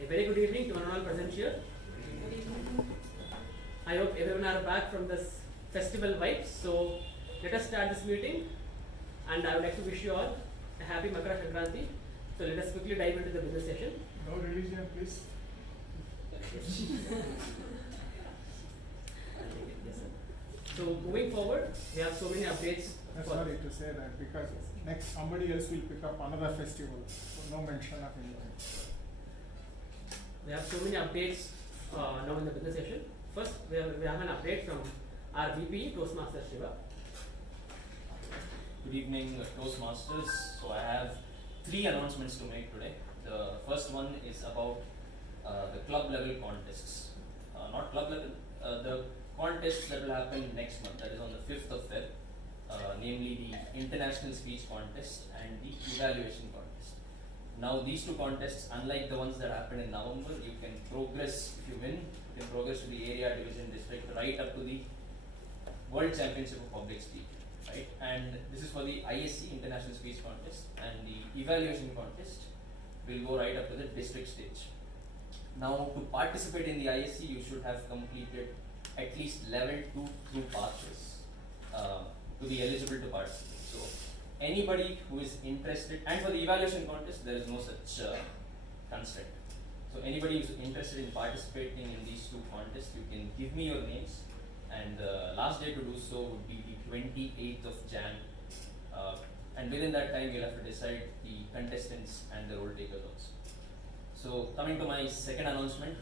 A very good evening to one and all present here. I hope everyone are back from this festival vibes. So let us start this meeting, and I would like to wish you all a happy Makara Sankranti. So let us quickly dive into the business session. No religion, please. Yes, sir. So moving forward, we have so many updates. Sorry to say that because next somebody else will pick up another festival. So no mention of anything. We have so many updates now in the business session. First, we have an update from our VP, Toastmasters Shiva. Good evening, Toastmasters. So I have 3 announcements to make today. The first one is about the club level contests. Not club level, the contests that will happen next month, that is on the 5th of Feb, namely the International Speech Contest and the Evaluation Contest. Now these 2 contests, unlike the ones that happened in November, you can progress, if you win, you can progress to the area, division, district, right up to the World Championship of Public Speaking. Right? And this is for the ISC International Speech Contest, and the Evaluation Contest will go right up to the district stage. Now to participate in the ISC, you should have completed at least level 2 through pathways to be eligible to participate. So anybody who is interested, and for the evaluation contest there is no such constraint. So anybody who is interested in participating in these 2 contests, you can give me your names, and the last day to do so would be the 28th of Jan. And within that time you'll have to decide the contestants and the role takers also. So coming to my second announcement,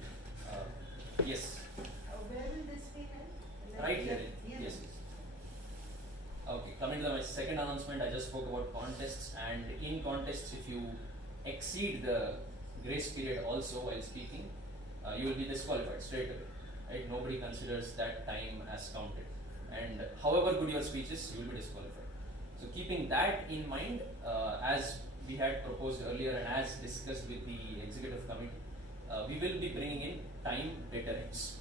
yes. Where will this be held? Right here. Yeah. Yes. Okay, coming to my second announcement, I just spoke about contests, and in contests, if you exceed the grace period also while speaking, you will be disqualified straight away. Right? Nobody considers that time as counted, and however good your speech is, you will be disqualified. So keeping that in mind, as we had proposed earlier and as discussed with the executive committee, we will be bringing in time deterrents.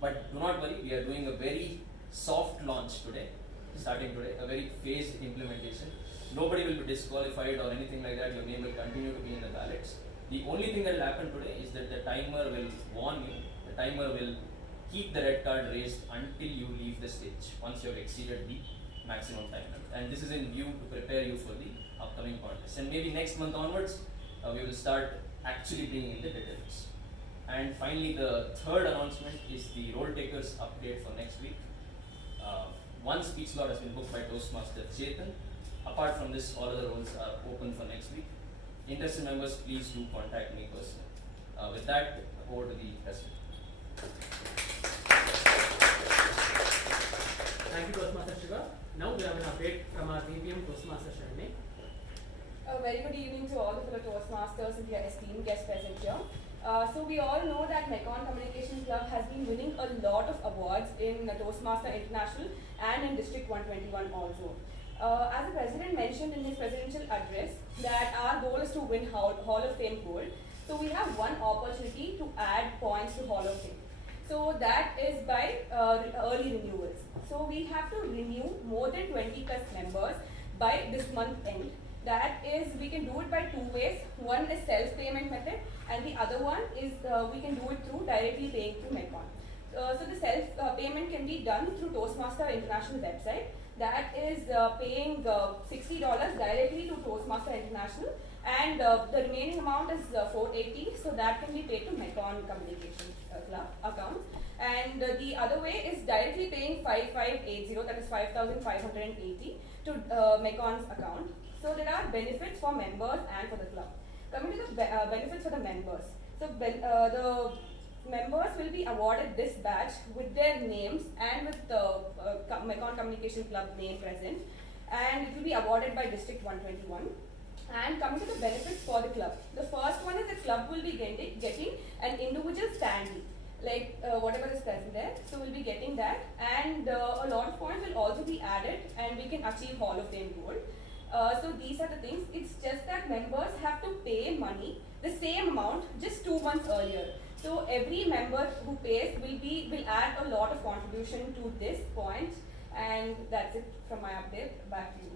But do not worry, we are doing a very soft launch today. Starting today, a very phased implementation. Nobody will be disqualified or anything like that. Your name will continue to be in the ballots. The only thing that will happen today is that the timer will warn you. The timer will keep the red card raised until you leave the stage once you have exceeded the maximum time limit. And this is in view to prepare you for the upcoming contest. And maybe next month onwards, we will start actually bringing in the deterrents. And finally, the third announcement is the role takers update for next week. One speech slot has been booked by Toastmaster Chetan. Apart from this, all other roles are open for next week. Interested members, please do contact me personally. With that, over to the president. Thank you, Toastmaster Shiva. Now we have an update from our VPM, Toastmaster Sharma. A very good evening to all the fellow Toastmasters and their esteemed guests present here. So we all know that Mekon Communications Club has been winning a lot of awards in Toastmaster International and in District 121 also. As the President mentioned in his presidential address that our goal is to win Hall of Fame gold. So we have one opportunity to add points to Hall of Fame. So that is by early renewals. So we have to renew more than 20 plus members by this month end. That is, we can do it by 2 ways. One is self-payment method, and the other one is we can do it through directly paying through Mekon. So the self-payment can be done through Toastmaster International website. That is paying $60 directly to Toastmaster International, and the remaining amount is $480. So that can be paid to Mekon Communications Club account. And the other way is directly paying 5580, that is 5,580 to Mekon's account. So there are benefits for members and for the club. Coming to the benefits for the members. So the members will be awarded this badge with their names and with the Mekon Communication Club name present. And it will be awarded by District 121. And coming to the benefits for the club. The first one is the club will be getting an individual standee, like whatever is present there. So we'll be getting that. And a lot of points will also be added, and we can achieve Hall of Fame gold. So these are the things. It's just that members have to pay money, the same amount, just 2 months earlier. So every member who pays will add a lot of contribution to this point, and that's it from my update. Back to you.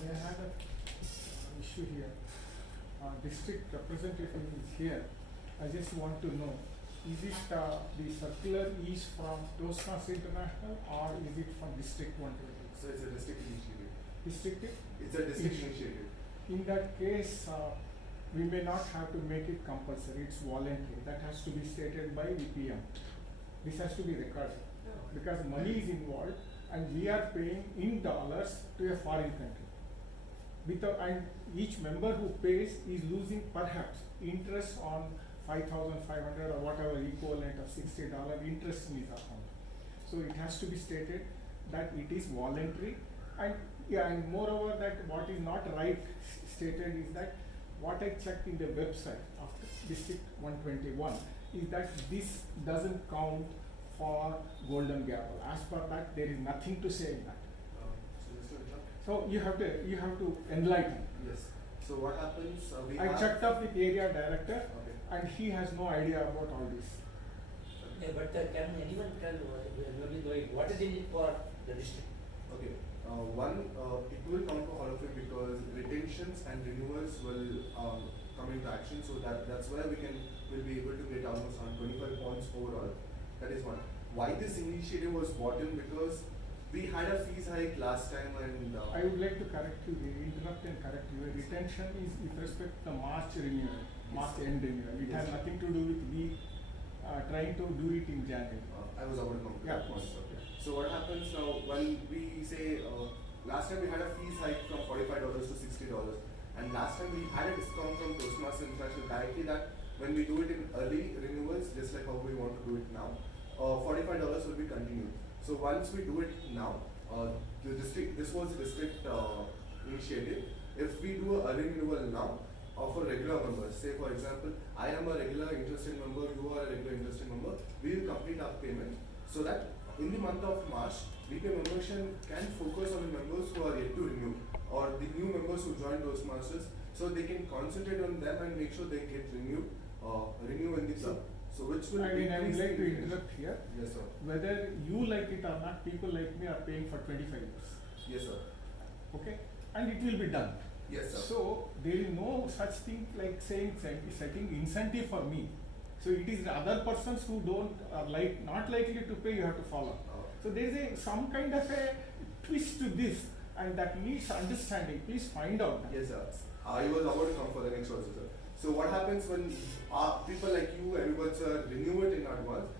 May I have an issue here? District representative is here. I just want to know, is it the circular is from Toastmasters International or is it from District 120? So it's a district initiative. District? It's a district initiative. In that case, we may not have to make it compulsory, it's voluntary. That has to be stated by the PM. This has to be recorded because money is involved and we are paying in dollars to a foreign country. And each member who pays is losing perhaps interest on 5,500 or whatever equivalent of $60 interest in his account. So it has to be stated that it is voluntary, and and moreover that what is not right stated is that what I checked in the website of District 121 is that this doesn't count for Golden Gavel. As per that, there is nothing to say in that. So just to interrupt. So you have to enlighten. Yes. So what happens? We I have. checked up with area director, Okay. and he has no idea about all this. Yeah, but can anyone tell what is in it for the district? Okay. It will count for all of it because retentions and renewals will come into action. So that's where we'll be able to get almost on 25 points overall. That is one. Why this initiative was brought in, because we had a fees hike last time and I would like to correct you, interrupt and correct you. Retention is with respect to the March renewal, March end renewal. It has Yes. nothing to do with we trying to do it in January. I was about to come to Yeah, that point. please. Okay. So what happens now when we say last time we had a fees hike from $45 to $60, and last time we had a discount from Toastmasters International directly that when we do it in early renewals, just like how we want to do it now, $45 will be continued. So once we do it now, this was a district initiative. If we do a early renewal now, for regular members, say for example, I am a regular interested member, you are a regular interested member, we will complete our payment so that in the month of March, VP membership can focus on the members who are yet to renew or the new members who join Toastmasters, so they can concentrate on them and make sure they get renew in the club. So which will I would like to increase- interrupt here. Yes sir. Whether you like it or not, people like me are paying for 25 years. Yes sir. Okay? And it will be done. Yes sir. So there is no such thing like saying setting incentive for me. So it is the other persons who don't are not likely to pay, you have to follow. So there is some kind of a twist to this, and that needs understanding. Please find out. Yes, sir. I was about to come for the next also, sir. So what happens when people like you, everybody, sir, renew it in advance?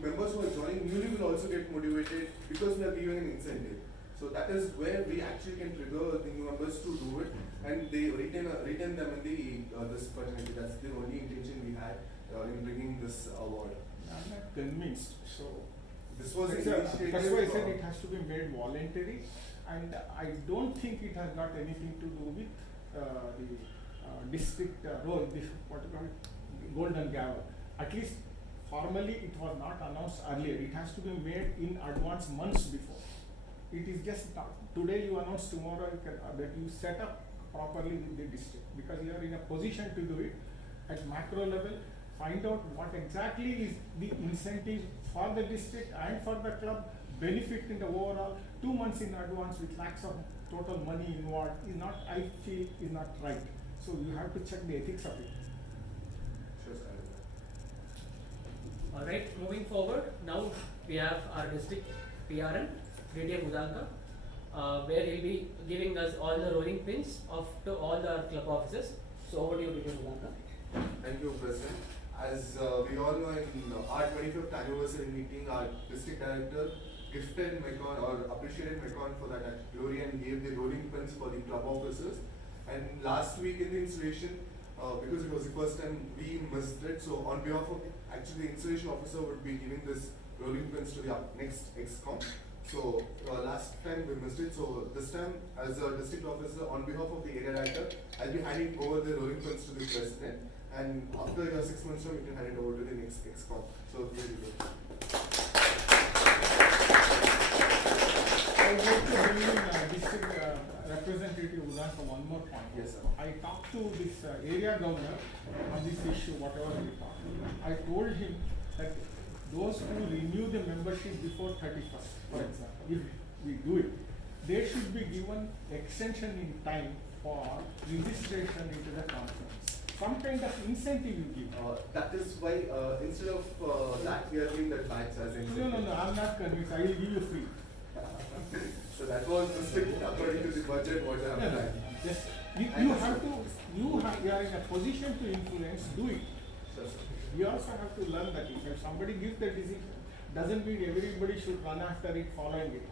Members who are joining newly will also get motivated because we are giving an incentive. So that is where we actually can trigger the new members to do it, and they retain them in the this fraternity. That's the only intention we had in bringing this award. I'm not convinced. So This was that's initiative. that's why I said it has to be made voluntary, and I don't think it has got anything to do with the district role, what you call it, Golden Gavel. At least formally it was not announced earlier. It has to be made in advance months before. It is just not, today you announce, tomorrow you can, that you set up properly with the district, because you are in a position to do it at macro level. Find out what exactly is the incentive for the district and for the club, benefit in the overall. 2 months in advance with lakhs of total money involved is not, I feel, is not right. So you have to check the ethics of it. Sure, sir. Alright, moving forward, now we have our district PRN, DDM Udanka, where he'll be giving us all the rolling pins to all the club offices. So over to you, DDM Udanka. Thank you, President. As we all know, in our 25th anniversary meeting, our district director gifted Mekon or appreciated Mekon for that glory and gave the rolling pins for the club officers. And last week in the installation, because it was the first time we missed it, so on behalf of actually the installation officer would be giving this rolling pins to the next excom. So last time we missed it, so this time as a district officer on behalf of the area director, I'll be handing over the rolling pins to the president. And after your 6 months term, you can hand it over to the next excom. So very good. I would like to bring in district representative Udanka one more point. Yes, sir. I talked to this area governor on this issue, whatever we talked. I told him that those who renew the membership before 31st, for example, if we do it, they should be given extension in time for registration into the conference. some kind of incentive you give. That is why instead of that we are giving that badge as incentive. No, I'm not convinced. I will give you free. So that was the strict according to the budget what I have No, planned. just you have to. You are in a position to influence. Do it. Sure, sir. We also have to learn that if somebody gives the decision, doesn't mean everybody should run after it, following it.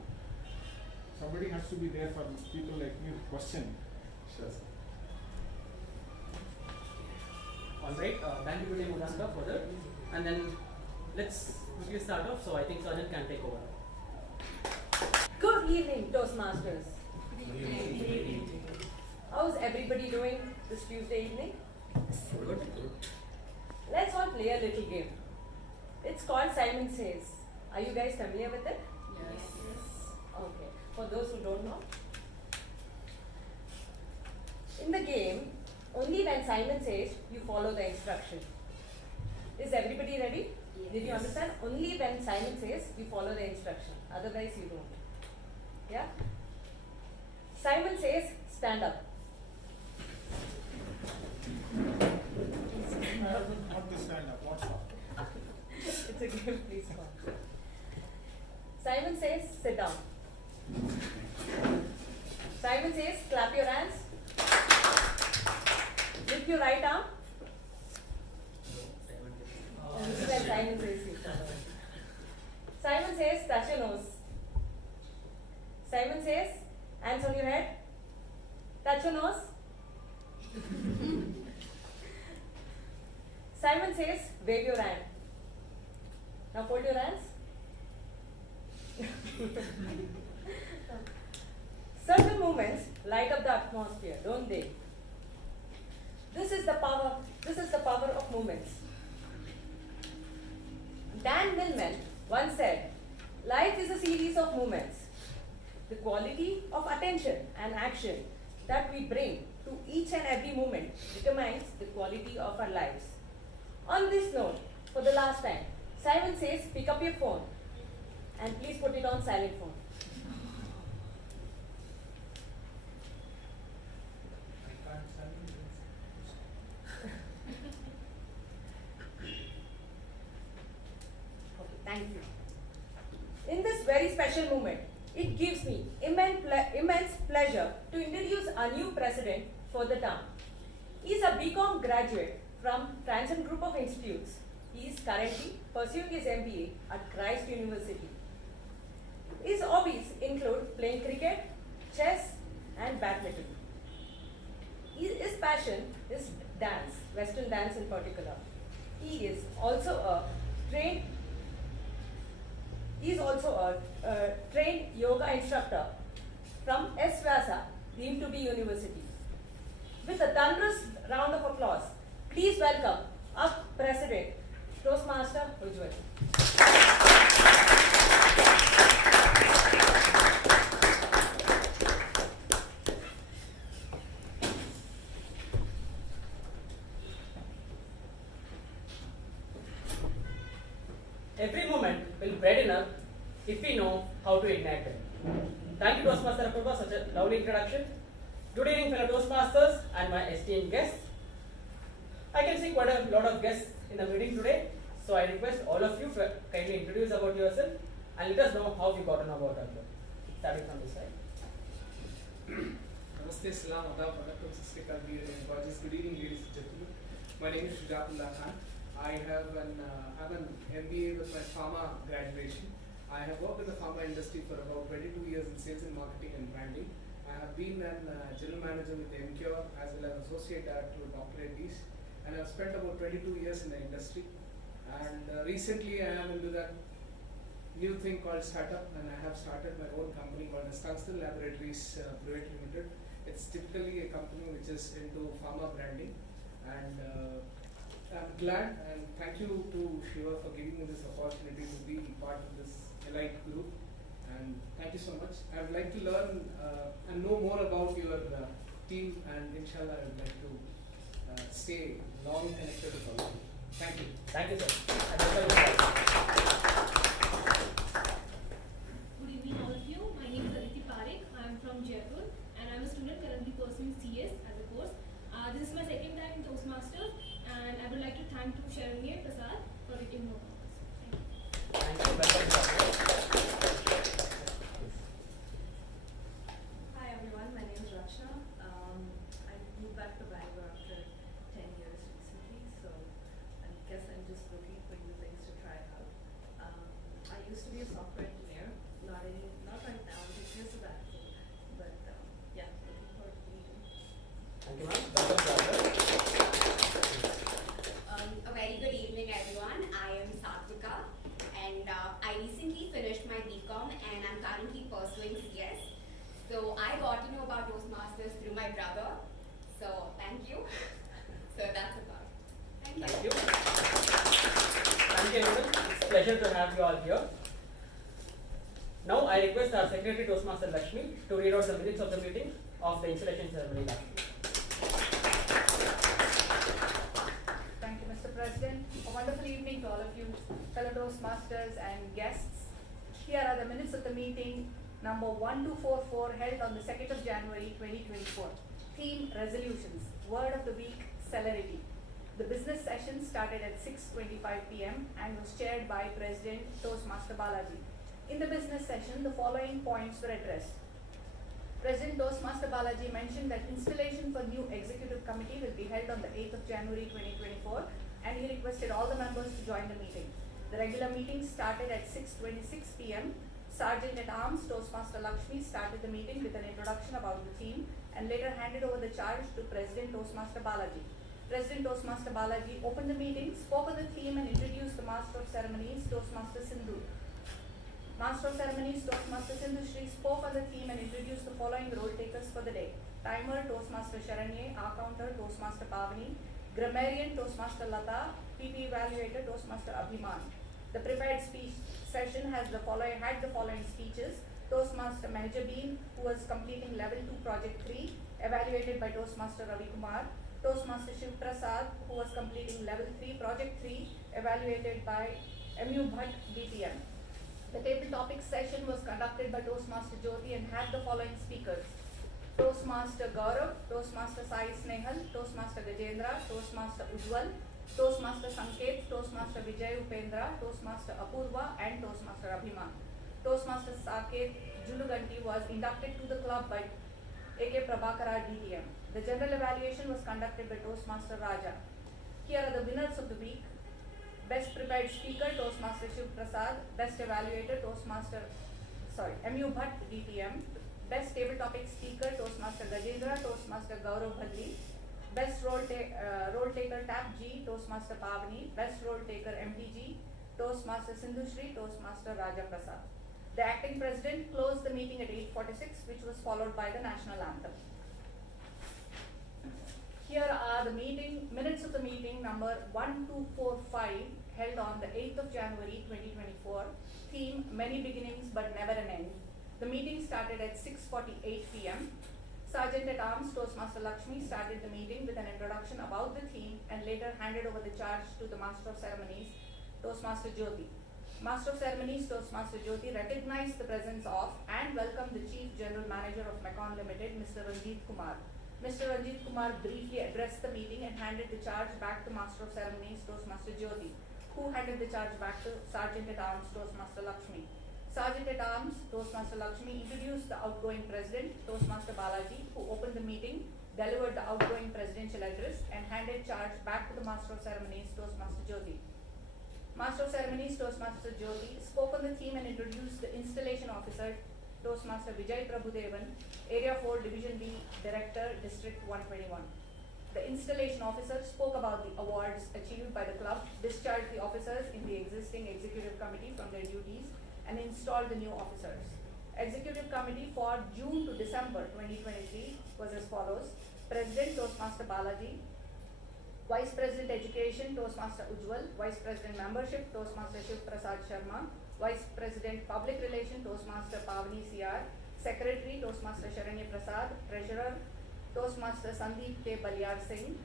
Somebody has to be there for people like me who question. Sure, sir. Alright, thank you Vijay Udanka for that. And then let's quickly start off. So I think Sajjan can take over. Good evening, Toastmasters. How's everybody doing this Tuesday evening? Good. Let's all play a little game. It's called Simon Says. Are you guys familiar with it? Yes. Okay. For those who don't know, in the game, only when Simon says, you follow the instruction. Is everybody ready? Did you understand? Only when Simon says, you follow the instruction. Otherwise, you don't. Yeah? Simon says, stand up. Not to stand up. What's up? It's a game, please come. Simon says, sit down. Simon says, clap your hands. Lift your right arm. This is when Simon says, you follow. Simon says, touch your nose. Simon says, hands on your head. Touch your nose. Simon says, wave your hand. Now fold your hands. Certain movements light up the atmosphere, don't they? This is the power of movements. Dan Millman once said, life is a series of movements. The quality of attention and action that we bring to each and every moment determines the quality of our lives. On this note, for the last time, Simon says, pick up your phone and please put it on silent phone. Okay, thank you. In this very special moment, it gives me immense pleasure to introduce our new president for the town. He is a BCom graduate from Transcend Group of Institutes. He is currently pursuing his MBA at Christ University. His hobbies include playing cricket, chess, and badminton. His passion is dance, Western dance in particular. He is also a trained yoga instructor from S. Vyasa, deemed to be university. With a thunderous round of applause, please welcome our President, Toastmaster Ujwal. Every moment will brighten up if we know how to ignite them. Thank you Toastmaster Apoorva, such a lovely introduction. Good evening fellow Toastmasters and my esteemed guests. I can see quite a lot of guests in the meeting today, so I request all of you to kindly introduce about yourself and let us know how you got to know about us. Starting from this side. Namaste, Salam, Adab, Vanakkam, Sasrikal, dear Bajis. Good evening, ladies and gentlemen. My name is Shujath. I have an MBA with my pharma graduation. I have worked in the pharma industry for about 22 years in sales and marketing and branding. I have been a general manager with MCure as well as associate director with Dr. Reddy's, and I have spent about 22 years in the industry. And recently I am into that new thing called startup, and I have started my own company called Tungsten Laboratories Private Limited. It's typically a company which is into pharma branding, and I'm glad and thank you to Shiva for giving me this opportunity to be part of this elite group, and thank you so much. I would like to learn and know more about your team, and inshallah I would like to stay long connected with all of you. Thank you. Thank you, sir. Good evening, all of you. My name is Aditi Parekh. I am from Jaipur and I am a student currently pursuing CS as a course. This is my second time in Toastmasters. on to Shiavprasad for reading more comments. Thank you. Welcome to our Hi everyone, my name is Rachna. I moved back to Bangalore after 10 years recently, so I guess I'm just looking for new things to try out. I used to be a software engineer, not right now, I'm 6 years sabbatical, but yeah, looking forward to meeting. Thank you, ma'am. Welcome to our A very good evening, everyone. I am Satvika, and I recently finished my BCom, and I'm currently pursuing CS. So I got to know about Toastmasters through my brother. So thank you. So that's about. Thank you. Thank you. Thank you, everyone. It's a pleasure to have you all here. Now I request our Secretary Toastmaster Lakshmi to read out the minutes of the meeting of the installation ceremony last week. Thank you, Mr. President. A wonderful evening to all of you, fellow Toastmasters and guests. Here are the minutes of the meeting number 1244 held on the 2nd of January 2024. Theme: resolutions. Word of the week: celerity. The business session started at 6:25 p.m. and was chaired by President Toastmaster Balaji. In the business session, the following points were addressed. President Toastmaster Balaji mentioned that installation for new executive committee will be held on the 8th of January 2024, and he requested all the members to join the meeting. The regular meeting started at 6:26 p.m. Sergeant at Arms Toastmaster Lakshmi started the meeting with an introduction about the theme and later handed over the charge to President Toastmaster Balaji. President Toastmaster Balaji opened the meeting, spoke on the theme and introduced the Master of Ceremonies Toastmaster Sindhu. Master of Ceremonies Toastmaster Sindhu Shri spoke on the theme and introduced the following role takers for the day. Timer Toastmaster Sharanya, R-Counter Toastmaster Pavani, Grammarian Toastmaster Latha, PP Evaluator Toastmaster Abhimaan. The prepared speech session had the following speeches. Toastmaster Mehjabin, who was completing level 2 project 3, evaluated by Toastmaster Ravi Kumar. Toastmaster Shiavprasad, who was completing level 3 project 3, evaluated by U Bhat DTM. The table topics session was conducted by Toastmaster Jyoti and had the following speakers: Toastmaster Gaurav, Toastmaster Sai Snehal, Toastmaster Gajendra, Toastmaster Ujwal, Toastmaster Sanket, Toastmaster Vijay Upendra, Toastmaster Apoorva, and Toastmaster Abhimaan. Toastmaster Saket Juluganti was inducted to the club by K Prabhakara DTM. The general evaluation was conducted by Toastmaster Raja. Here are the winners of the week. Best prepared speaker, Toastmaster Shiavprasad. Best evaluator, MU Bhat DTM. Best table topic speaker, Toastmaster Gajendra, Toastmaster Gaurav Bhadri. Best role taker TAPG, Toastmaster Pavani. Best role taker MTG, Toastmaster Sindhu Shri, Toastmaster Raja Prasad. The acting president closed the meeting at 8:46, which was followed by the national anthem. Here are the minutes of the meeting number 1245 held on the 8th of January 2024. Theme: many beginnings but never an end. The meeting started at 6:48 p.m. Sergeant at Arms Toastmaster Lakshmi started the meeting with an introduction about the theme and later handed over the charge to the Master of Ceremonies Toastmaster Jyoti. Master of Ceremonies Toastmaster Jyoti recognized the presence of and welcomed the Chief General Manager of Mecon Limited, Mr. Ranjit Kumar. Mr. Ranjit Kumar briefly addressed the meeting and handed the charge back to Master of Ceremonies Toastmaster Jyoti, who handed the charge back to Sergeant at Arms Toastmaster Lakshmi. Sergeant at Arms Toastmaster Lakshmi introduced the outgoing President Toastmaster Balaji, who opened the meeting, delivered the outgoing presidential address, and handed charge back to the Master of Ceremonies Toastmaster Jyoti. Master of Ceremonies Toastmaster Jyoti spoke on the theme and introduced the installation officer Toastmaster Vijay Prabhudevan, Area 4 Division B Director, District 121. The installation officer spoke about the awards achieved by the club, discharged the officers in the existing executive committee from their duties, and installed the new officers. Executive committee for June to December 2023 was as follows: President Toastmaster Balaji, Vice President Education Toastmaster Ujwal, Vice President Membership Toastmaster Shiavprasad Sharma, Vice President Public Relation Toastmaster Pavani CR, Secretary Toastmaster Sharanya Prasad, Treasurer Toastmaster Sandeep K Balyar Singh,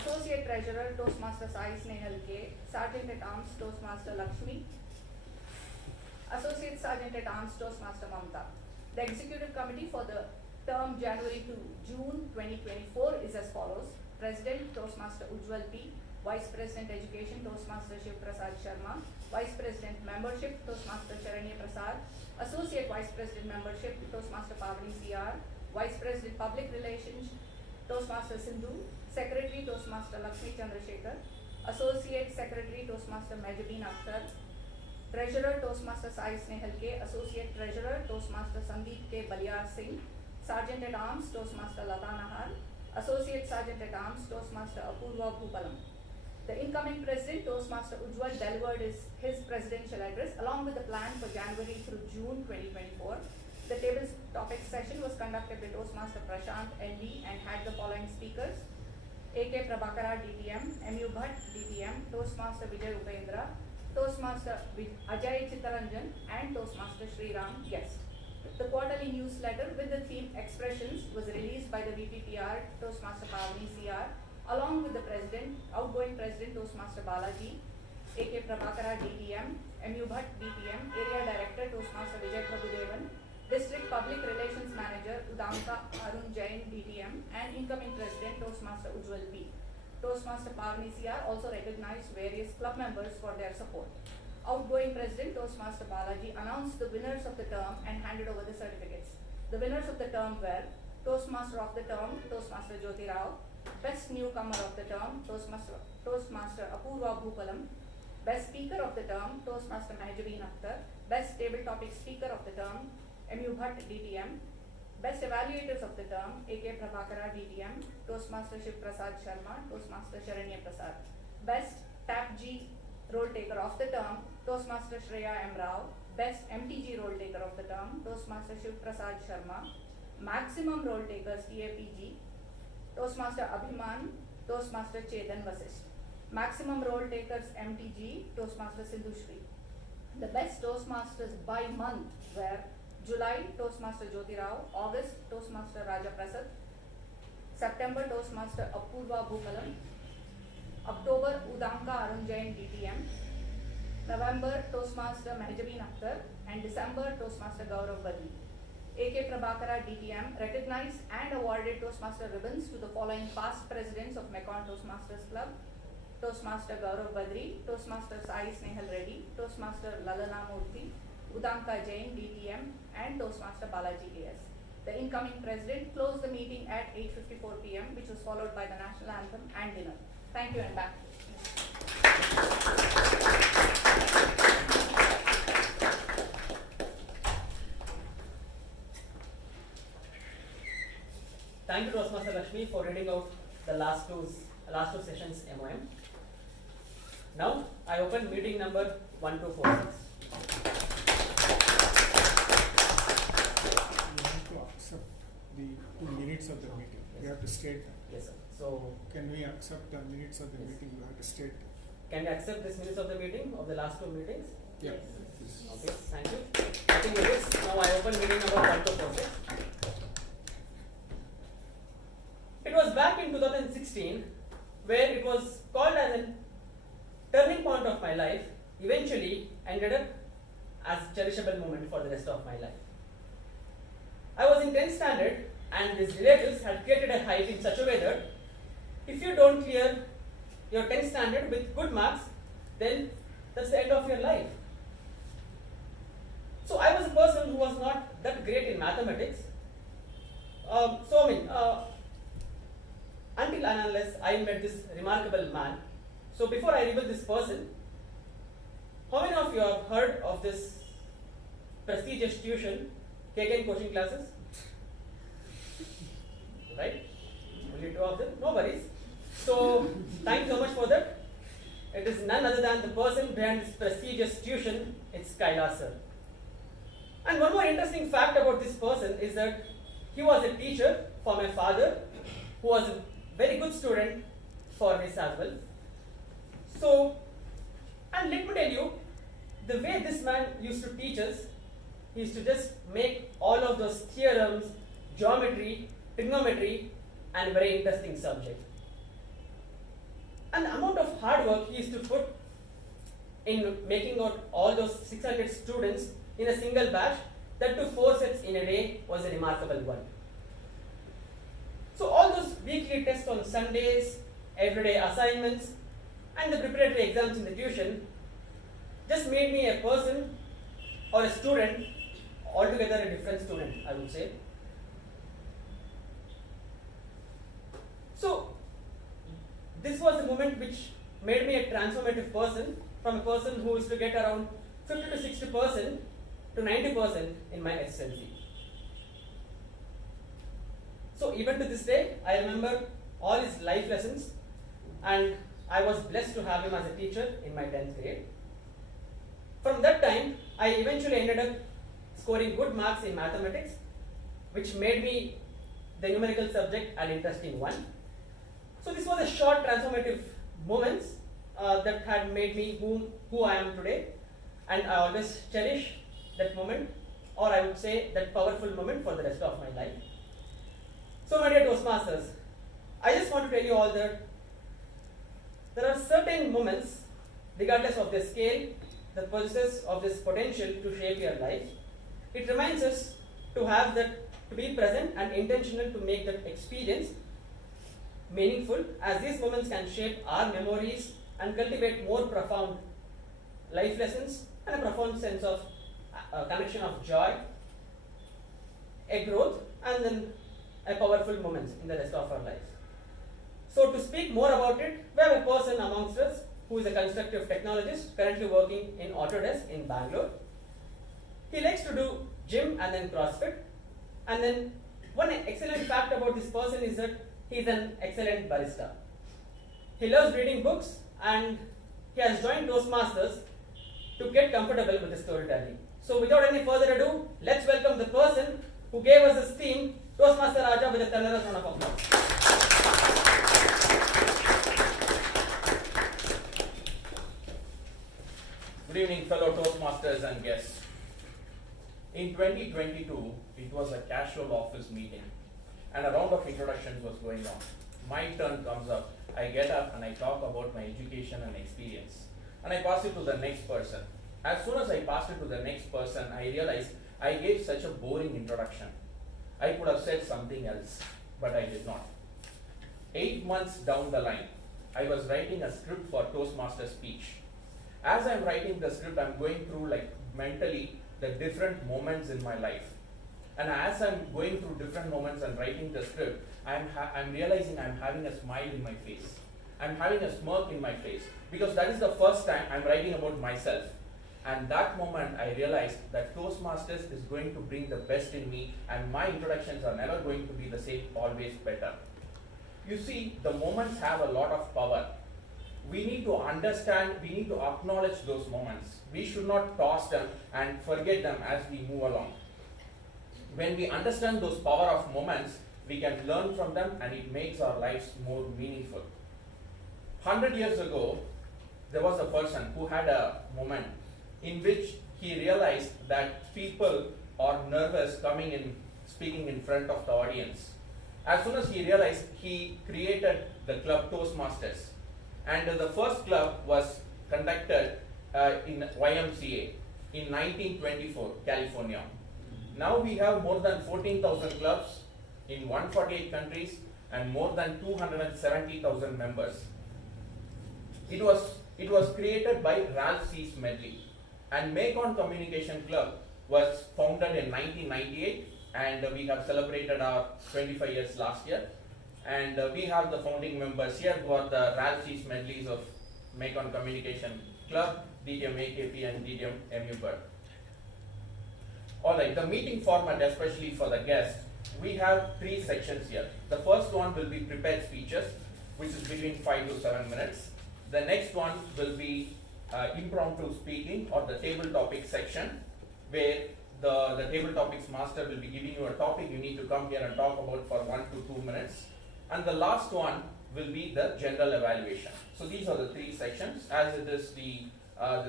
Associate Treasurer Toastmaster Sai Snehal K, Sergeant at Arms Toastmaster Lakshmi, Associate Sergeant at Arms Toastmaster Mamta. The Executive Committee for the term January to June 2024 is as follows: President Toastmaster Ujwal P, Vice President Education, Toastmaster Shiavprasad Sharma. Vice President Membership, Toastmaster Chetan. Associate Vice President Membership, Toastmaster Pavani CR. Vice President Public Relations, Toastmaster Sindhu. Secretary, Toastmaster Lakshmi Chandrashekar. Associate Secretary, Toastmaster Mehjabin Akhtar. Treasurer, Toastmaster Sai Snehal K. Associate Treasurer, Toastmaster Sandeep K. Balyar Singh. Sergeant at Arms, Toastmaster Latha Nahar. Associate Sergeant at Arms, Toastmaster Apoorva T. The incoming President, Toastmaster Ujwal, delivered his presidential address along with the plan for January through June 2024. The table topic session was conducted by Toastmaster Prashant NV and had the following speakers: K Prabhakara DTM, U Bhat DTM, Toastmaster Vijay Upendra, Toastmaster Ajay Chitaranjan, and Toastmaster Shreya Rao guest. The quarterly newsletter with the theme Expressions was released by the VPPR, Toastmaster Pavani CR, along with the outgoing President Toastmaster Balaji A Prabhakara DTM, U Bhat DTM, Area Director Toastmaster Vijay, District Public Relations Manager Udanka Aarunjain DTM, and incoming President Toastmaster Ujwal P. Toastmaster Pavani CR also recognized various club members for their support. Outgoing President Toastmaster Balaji announced the winners of the term and handed over the certificates. The winners of the term were Toastmaster of the term, Toastmaster Jyoti Rao; Best Newcomer of the term, Toastmaster Apoorva T. Best Speaker of the term, Toastmaster Mehjabin Akhtar; Best Table Topic Speaker of the term, U Bhat DTM; Best Evaluators of the term, K Prabhakara DTM, Toastmaster Shiavprasad Sharma, Toastmaster Chetan; Best TAPG Role Taker of the term, Toastmaster Shreya Rao; Best MTG Role Taker of the term, Toastmaster Shiavprasad Sharma; Maximum Role Takers TAPG, Toastmaster Abhimaan, Toastmaster Chetan Vasisht; Maximum Role Takers MTG, Toastmaster Sindhu Shri. The best Toastmasters by month were July, Toastmaster Jyoti Rao; August, Toastmaster Raja Prasad; September, Toastmaster Apoorva T. October, Udanka Aarunjain DTM; November, Toastmaster Mehjabin Akhtar; and December, Toastmaster Gaurav Bhadri. K Prabhakara DTM recognized and awarded Toastmaster ribbons to the following past presidents of Mekon Toastmasters Club: Toastmaster Gaurav Bhadri, Toastmaster Sai Snehal Reddy, Toastmaster Lalana Murthy, Udanka Jain DTM, and Toastmaster Balaji A S. The incoming president closed the meeting at 8:54 p.m., which was followed by the national anthem and dinner. Thank you, and back. Thank you, Toastmaster Lakshmi, for reading out the last two sessions MOM. Now, I open meeting number 1246. You have to accept the 2 minutes of the meeting. You have to state that. Yes, sir. So, Can we accept the minutes of the Yes. meeting? You have to state. can you accept this minutes of the meeting of the last 2 meetings? Yeah. Okay, thank you. Nothing with this. Now I open meeting number 1246. It was back in 2016 where it was called as a turning point of my life, eventually ended up as a cherishable moment for the rest of my life. I was in 10th standard and these relatives had created a hype in such a way that if you don't clear your 10th standard with good marks, then that's the end of your life. So I was a person who was not that great in mathematics. Until and unless I met this remarkable man. So before I reveal this person, how many of you have heard of this prestigious tuition, KK coaching classes? Right? Only 2 of them? No worries. So thank you so much for that. It is none other than the person behind this prestigious tuition, it's Kailas sir. And one more interesting fact about this person is that he was a teacher for my father, who was a very good student for me as well. So, and let me tell you, the way this man used to teach us, he used to just make all of those theorems, geometry, trigonometry, and very interesting subject. And the amount of hard work he used to put in making out all those 600 students in a single batch, that to 4 sets in a day, was a remarkable one. So all those weekly tests on Sundays, everyday assignments, and the preparatory exams in the tuition just made me a person or a student, altogether a different student, I would say. So, this was the moment which made me a transformative person, from a person who used to get around 50 to 60% to 90% in my SSLC. So even to this day, I remember all his life lessons, and I was blessed to have him as a teacher in my 10th grade. From that time, I eventually ended up scoring good marks in mathematics, which made me the numerical subject an interesting one. So this was a short transformative moments that had made me who I am today, and I always cherish that moment, or I would say that powerful moment, for the rest of my life. So my dear Toastmasters, I just want to tell you all that there are certain moments, regardless of the scale, that possesses of this potential to shape your life. It reminds us to have that, to be present and intentional to make that experience meaningful, as these moments can shape our memories and cultivate more profound life lessons and a profound sense of connection of joy, a growth, and then a powerful moments in the rest of our lives. So to speak more about it, we have a person amongst us who is a constructive technologist currently working in Autodesk in Bangalore. He likes to do gym and then CrossFit. And then one excellent fact about this person is that he is an excellent barista. He loves reading books, and he has joined Toastmasters to get comfortable with the storytelling. So without any further ado, let's welcome the person who gave us this theme, Toastmaster Raja, with a thunderous round of applause. Good evening, fellow Toastmasters and guests. In 2022, it was a casual office meeting, and a round of introductions was going on. My turn comes up. I get up and I talk about my education and experience, and I pass it to the next person. As soon as I passed it to the next person, I realized I gave such a boring introduction. I could have said something else, but I did not. 8 months down the line, I was writing a script for Toastmaster speech. As I'm writing the script, I'm going through mentally the different moments in my life. And as I'm going through different moments and writing the script, I'm realizing I'm having a smile in my face. I'm having a smirk in my face, because that is the first time I'm writing about myself. And that moment I realized that Toastmasters is going to bring the best in me, and my introductions are never going to be the same, always better. You see, the moments have a lot of power. We need to understand, we need to acknowledge those moments. We should not toss them and forget them as we move along. When we understand those power of moments, we can learn from them, and it makes our lives more meaningful. 100 years ago, there was a person who had a moment in which he realized that people are nervous coming in, speaking in front of the audience. As soon as he realized, he created the club Toastmasters. And the first club was conducted in YMCA in 1924, California. Now we have more than 14,000 clubs in 148 countries and more than 270,000 members. It was created by Ralph C. Smedley, and Macon Communication Club was founded in 1998, and we have celebrated our 25 years last year. And we have the founding members here who are the Ralph C. Smedleys of Macon Communication Club, DTM AKP and DTM MU Bhat. Alright, the meeting format, especially for the guests, we have 3 sections here. The first one will be prepared speeches, which is between 5 to 7 minutes. The next one will be impromptu speaking, or the table topic section, where the table topics master will be giving you a topic you need to come here and talk about for 1 to 2 minutes. And the last one will be the general evaluation. So these are the 3 sections. As it is the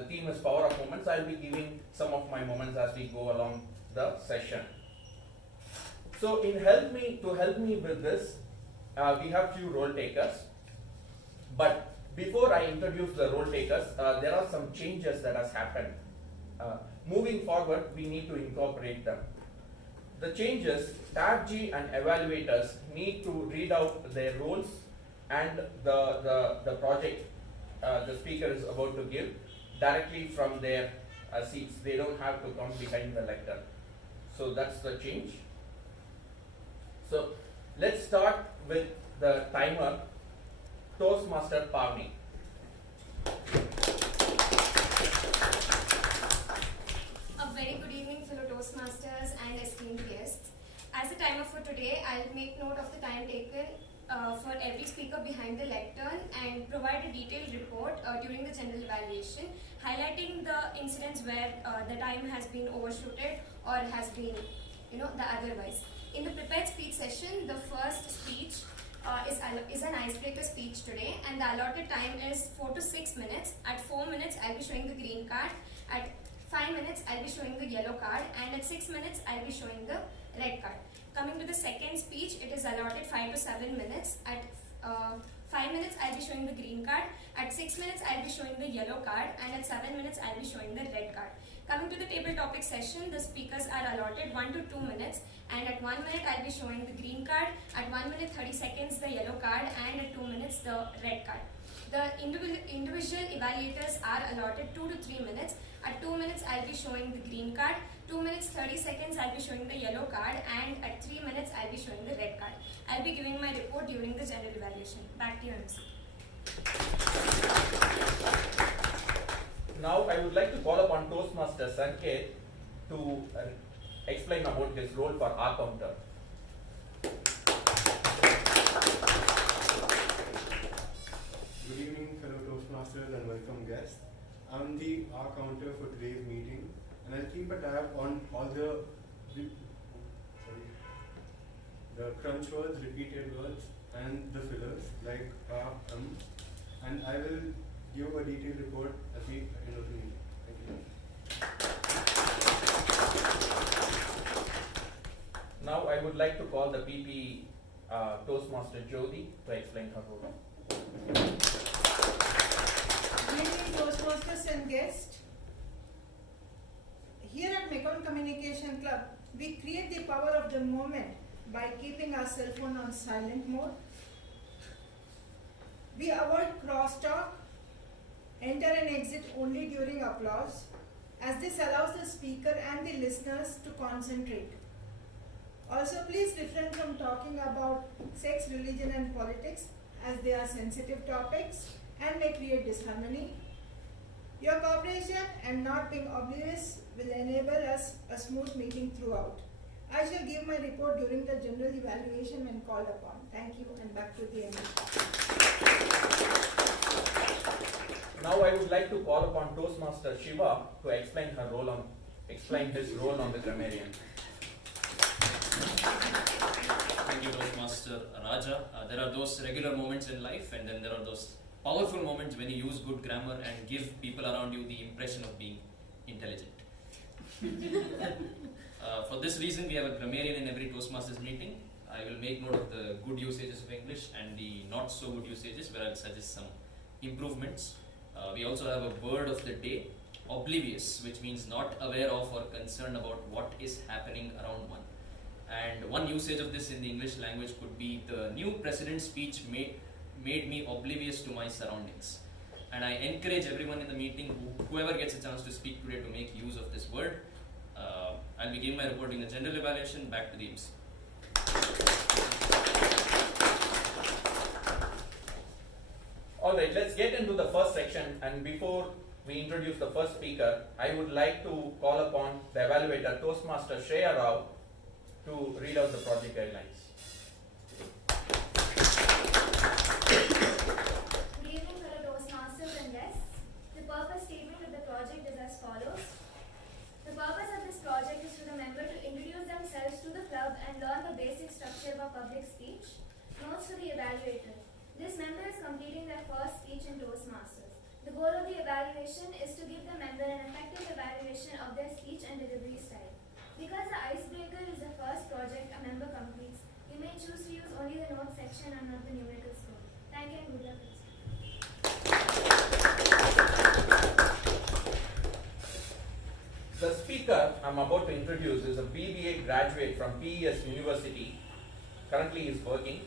theme is power of moments, I will be giving some of my moments as we go along the session. So to help me with this, we have few role takers. But before I introduce the role takers, there are some changes that has happened. Moving forward, we need to incorporate them. The changes, TAPG and evaluators need to read out their roles and the project the speaker is about to give directly from their seats. They don't have to come behind the lectern. So that's the change. So let's start with the timer. Toastmaster Pavni. A very good evening, fellow Toastmasters and esteemed guests. As a timer for today, I'll make note of the time taken for every speaker behind the lectern and provide a detailed report during the general evaluation, highlighting the incidents where the time has been overshooted or has been, the otherwise. In the prepared speech session, the first speech is an icebreaker speech today, and the allotted time is 4 to 6 minutes. At 4 minutes, I'll be showing the green card. At 5 minutes, I'll be showing the yellow card, and at 6 minutes, I'll be showing the red card. Coming to the second speech, it is allotted 5 to 7 minutes. At 5 minutes, I'll be showing the green card. At 6 minutes, I'll be showing the yellow card, and at 7 minutes, I'll be showing the red card. Coming to the table topic session, the speakers are allotted 1 to 2 minutes, and at 1 minute, I'll be showing the green card. At 1 minute 30 seconds, the yellow card, and at 2 minutes, the red card. The individual evaluators are allotted 2 to 3 minutes. At 2 minutes, I'll be showing the green card. 2 minutes 30 seconds, I'll be showing the yellow card, and at 3 minutes, I'll be showing the red card. I'll be giving my report during the general evaluation. Back to you, MC. Now I would like to call upon Toastmaster Sanket to explain about his role for R counter. Good evening, fellow Toastmasters and welcome guests. I'm the R counter for today's meeting, and I'll keep a tab on all the crunch words, repeated words, and the fillers like and I will give a detailed report at the end of the meeting. Thank you. Now I would like to call the PP Toastmaster Jyoti to explain her role. Good evening, Toastmasters and guests. Here at Mekon Communication Club, we create the power of the moment by keeping our cell phone on silent mode. We avoid crosstalk, enter and exit only during applause, as this allows the speaker and the listeners to concentrate. Also, please refrain from talking about sex, religion and politics, as they are sensitive topics and may create disharmony. Your cooperation and not being oblivious will enable us a smooth meeting throughout. I shall give my report during the general evaluation when called upon. Thank you, and back to the MC. Now I would like to call upon Toastmaster Shiva to explain his role on the grammarian. Thank you, Toastmaster Raja. There are those regular moments in life, and then there are those powerful moments when you use good grammar and give people around you the impression of being intelligent. For this reason, we have a grammarian in every Toastmasters meeting. I will make note of the good usages of English and the not so good usages, where I'll suggest some improvements. We also have a word of the day, oblivious, which means not aware of or concerned about what is happening around one. And one usage of this in the English language could be the new president's speech made me oblivious to my surroundings. And I encourage everyone in the meeting, whoever gets a chance to speak today, to make use of this word. I'll be giving my report in the general evaluation. Back to the MC. Alright, let's get into the first section, and before we introduce the first speaker, I would like to call upon the evaluator, Toastmaster Shreya Rao, to read out the project guidelines. Good evening, fellow Toastmasters and guests. The purpose statement of the project is as follows. The purpose of this project is for the member to introduce themselves to the club and learn the basic structure of public speech. Notes for the evaluator. This member is completing their first speech in Toastmasters. The goal of the evaluation is to give the member an effective evaluation of their speech and delivery style. Because the icebreaker is the first project a member completes, you may choose to use only the notes section and not the numerical score. Thank you and good luck. The speaker I'm about to introduce is a BBA graduate from PES University. Currently he is working.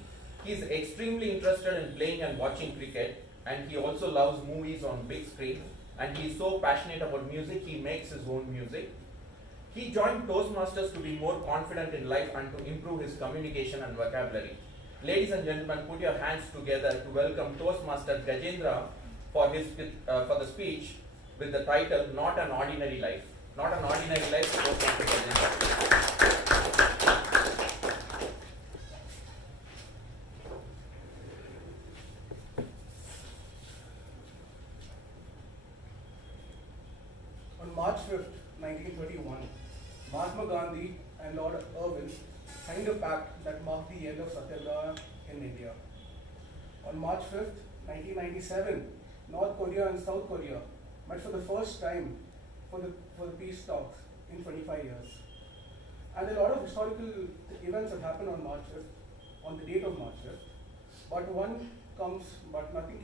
He is extremely interested in playing and watching cricket, and he also loves movies on big screen, and he is so passionate about music, he makes his own music. He joined Toastmasters to be more confident in life and to improve his communication and vocabulary. Ladies and gentlemen, put your hands together to welcome Toastmaster Gajendra for the speech with the title "Not an Ordinary Life." Not an ordinary life, Toastmaster Gajendra. On March 5th, 1931, Mahatma Gandhi and Lord Irwin signed a pact that marked the end of Satyagraha in India. On March 5th, 1997, North Korea and South Korea met for the first time for the peace talks in 25 years. And a lot of historical events have happened on March 5th, on the date of March 5th. But one comes, but nothing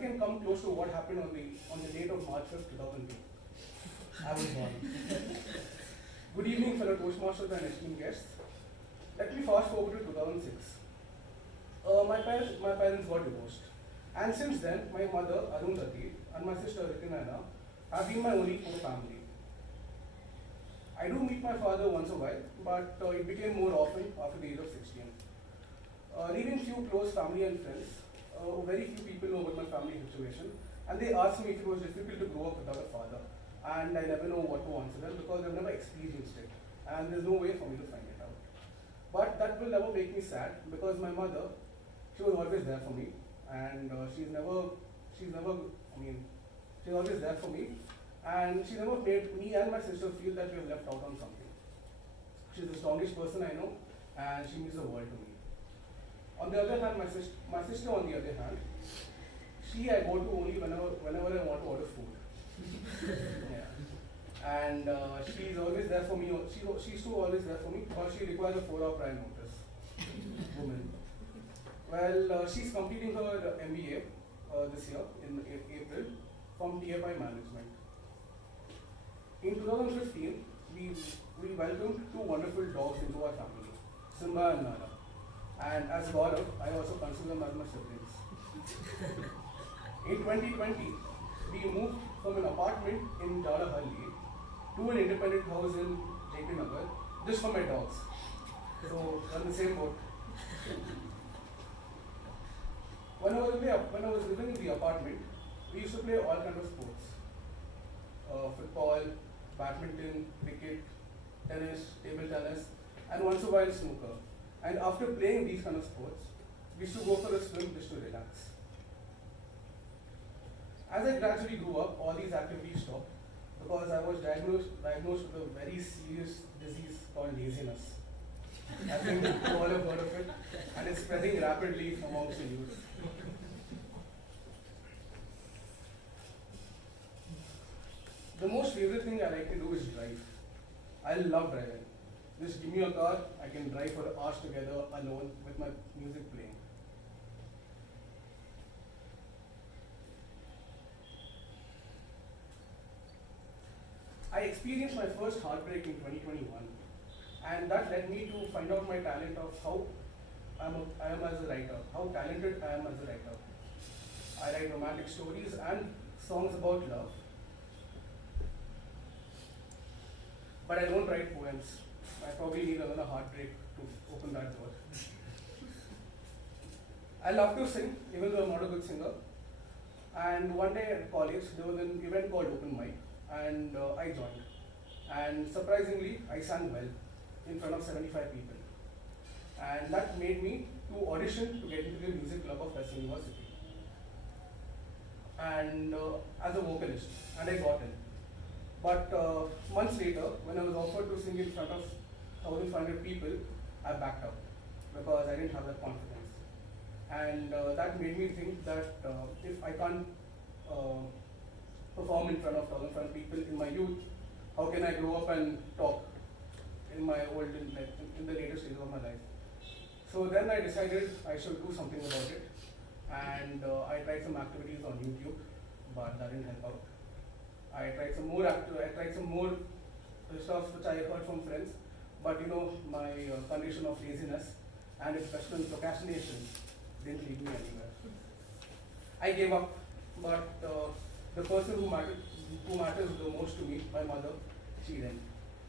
can come close to what happened on the date of March 5th, 2002. I was born. Good evening, fellow Toastmasters and esteemed guests. Let me fast forward to 2006. My parents got divorced, and since then, my mother Arundhati and my sister Ritinana have been my only core family. I do meet my father once a while, but it became more often after the age of 16. Leaving few close family and friends, very few people know about my family situation, and they asked me if it was difficult to grow up without a father, and I never know what to answer them because I've never experienced it, and there's no way for me to find it out. But that will never make me sad because my mother, she was always there for me, and she's always there for me, and she never made me and my sister feel that we have left out on something. She's the strongest person I know, and she means the world to me. On the other hand, my sister on the other hand, I go to only whenever I want to order food. Yeah. And she's always there for me. She's too always there for me because she requires a 4-hour prior notice. Woman. Well, she's completing her MBA this year in April from TAPG management. In 2015, we welcomed 2 wonderful dogs into our family, Simba and Nahar. And as Gaurav, I also consider them as my siblings. In 2020, we moved from an apartment in Jalahalli to an independent house in JP Nagar just for my dogs. So, on the same boat. When I was living in the apartment, we used to play all kinds of sports. Football, badminton, cricket, tennis, table tennis, and once in a while snooker. And after playing these kind of sports, we used to go for a swim just to relax. As I gradually grew up, all these activities stopped because I was diagnosed with a very serious disease called laziness. I think you all have heard of it, and it's spreading rapidly amongst the youth. The most favorite thing I like to do is drive. I love driving. Just give me a car, I can drive for hours together alone with my music playing. I experienced my first heartbreak in 2021, and that led me to find out my talent of how I am as a writer, how talented I am as a writer. I write romantic stories and songs about love, but I don't write poems. I probably need another heartbreak to open that door. I love to sing, even though I'm not a good singer. And one day at college, there was an event called Open Mic, and I joined. And surprisingly, I sang well in front of 75 people. And that made me to audition to get into the music club of West University. And as a vocalist, and I got in. But months later, when I was offered to sing in front of 1,500 people, I backed out because I didn't have that confidence. And that made me think that if I can't perform in front of 1,500 people in my youth, how can I grow up and talk in my in the later stages of my life? So then I decided I should do something about it. And I tried some activities on YouTube, but that didn't help out. I tried some more stuff which I heard from friends, but my condition of laziness and especially procrastination didn't lead me anywhere. I gave up, but the person who matters the most to me, my mother, she didn't.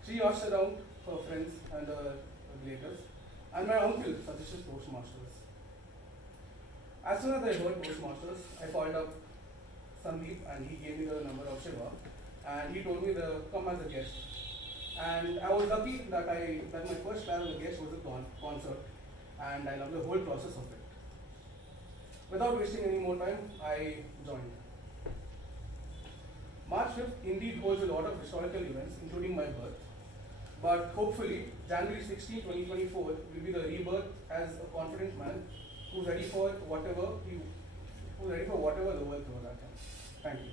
She asked around her friends and relatives, and my uncle suggested Toastmasters. As soon as I heard Toastmasters, I called up Sandeep and he gave me the number of Shiva, and he told me to come as a guest. And I was lucky that my first time as a guest was a concert, and I loved the whole process of it. Without wasting any more time, I joined. March 5th indeed holds a lot of historical events, including my birth. But hopefully, January 16, 2024 will be the rebirth as a confident man who's ready for whatever the world throws at him. Thank you.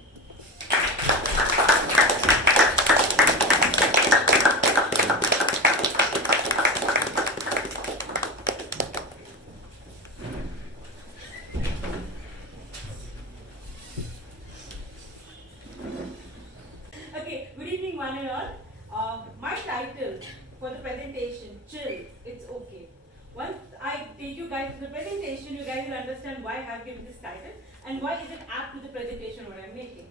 Okay, good evening one and all. My title for the presentation, Chill, It's Okay. Once I take you guys to the presentation, you guys will understand why I have given this title and why is it apt to the presentation what I'm making.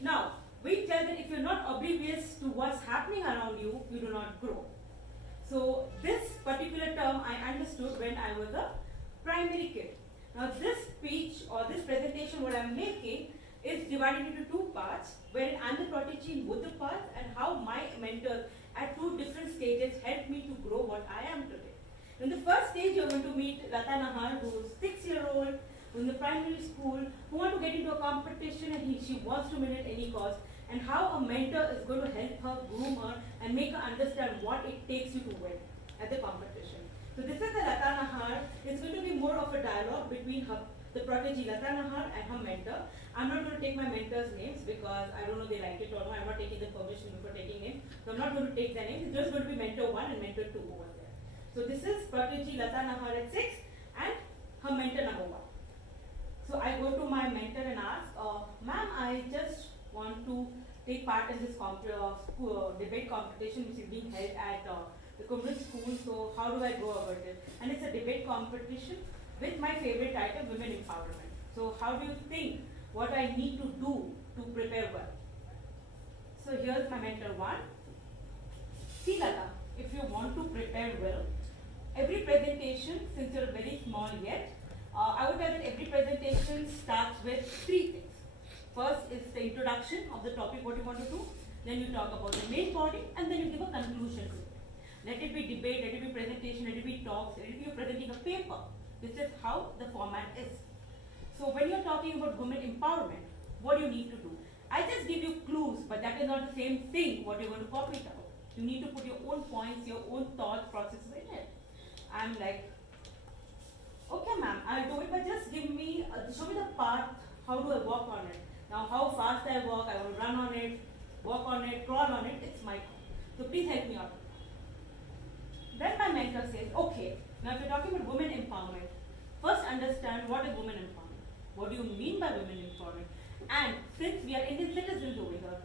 Now, we tell that if you're not oblivious to what's happening around you, you do not grow. So this particular term I understood when I was a primary kid. Now this speech or this presentation what I'm making is divided into two parts, wherein I'm the prodigy in both the parts and how my mentors at two different stages helped me to grow what I am today. In the first stage, you're going to meet Latha Nahar, who's 6-year-old, who's in the primary school, who wants to get into a competition and she wants to win at any cost, and how a mentor is going to help her, groom her, and make her understand what it takes you to win at the competition. So this is the Latha Nahar. It's going to be more of a dialogue between her, the prodigy Latha Nahar and her mentor. I'm not going to take my mentor's names because I don't know they like it or not. I'm not taking the permission before taking names. So I'm not going to take their names. It's just going to be mentor 1 and mentor 2 over there. So this is prodigy Latha Nahar at 6 and her mentor number 1. So I go to my mentor and ask, ma'am, I just want to take part in this debate competition which is being held at the Kumrit school. So how do I go about it? And it's a debate competition with my favorite title, Women Empowerment. So how do you think what I need to do to prepare well? So here's my mentor 1. See Latha, if you want to prepare well, every presentation, since you're very small yet, I would tell that every presentation starts with 3 things. First is the introduction of the topic what you want to do, then you talk about the main body, and then you give a conclusion to it. Let it be debate, let it be presentation, let it be talks, let it be you're presenting a paper. This is how the format is. So when you're talking about women empowerment, what do you need to do? I just give you clues, but that is not the same thing what you're going to copy it out. You need to put your own points, your own thought processes in it. I'm like, okay ma'am, I'll do it, but just give me, show me the path, how do I walk on it? Now how fast I walk, I want to run on it, walk on it, crawl on it, it's my call. So please help me out. Then my mentor says, okay, now if you're talking about women empowerment, first understand what is women empowerment. What do you mean by women empowerment? And since we are Indian citizens over here,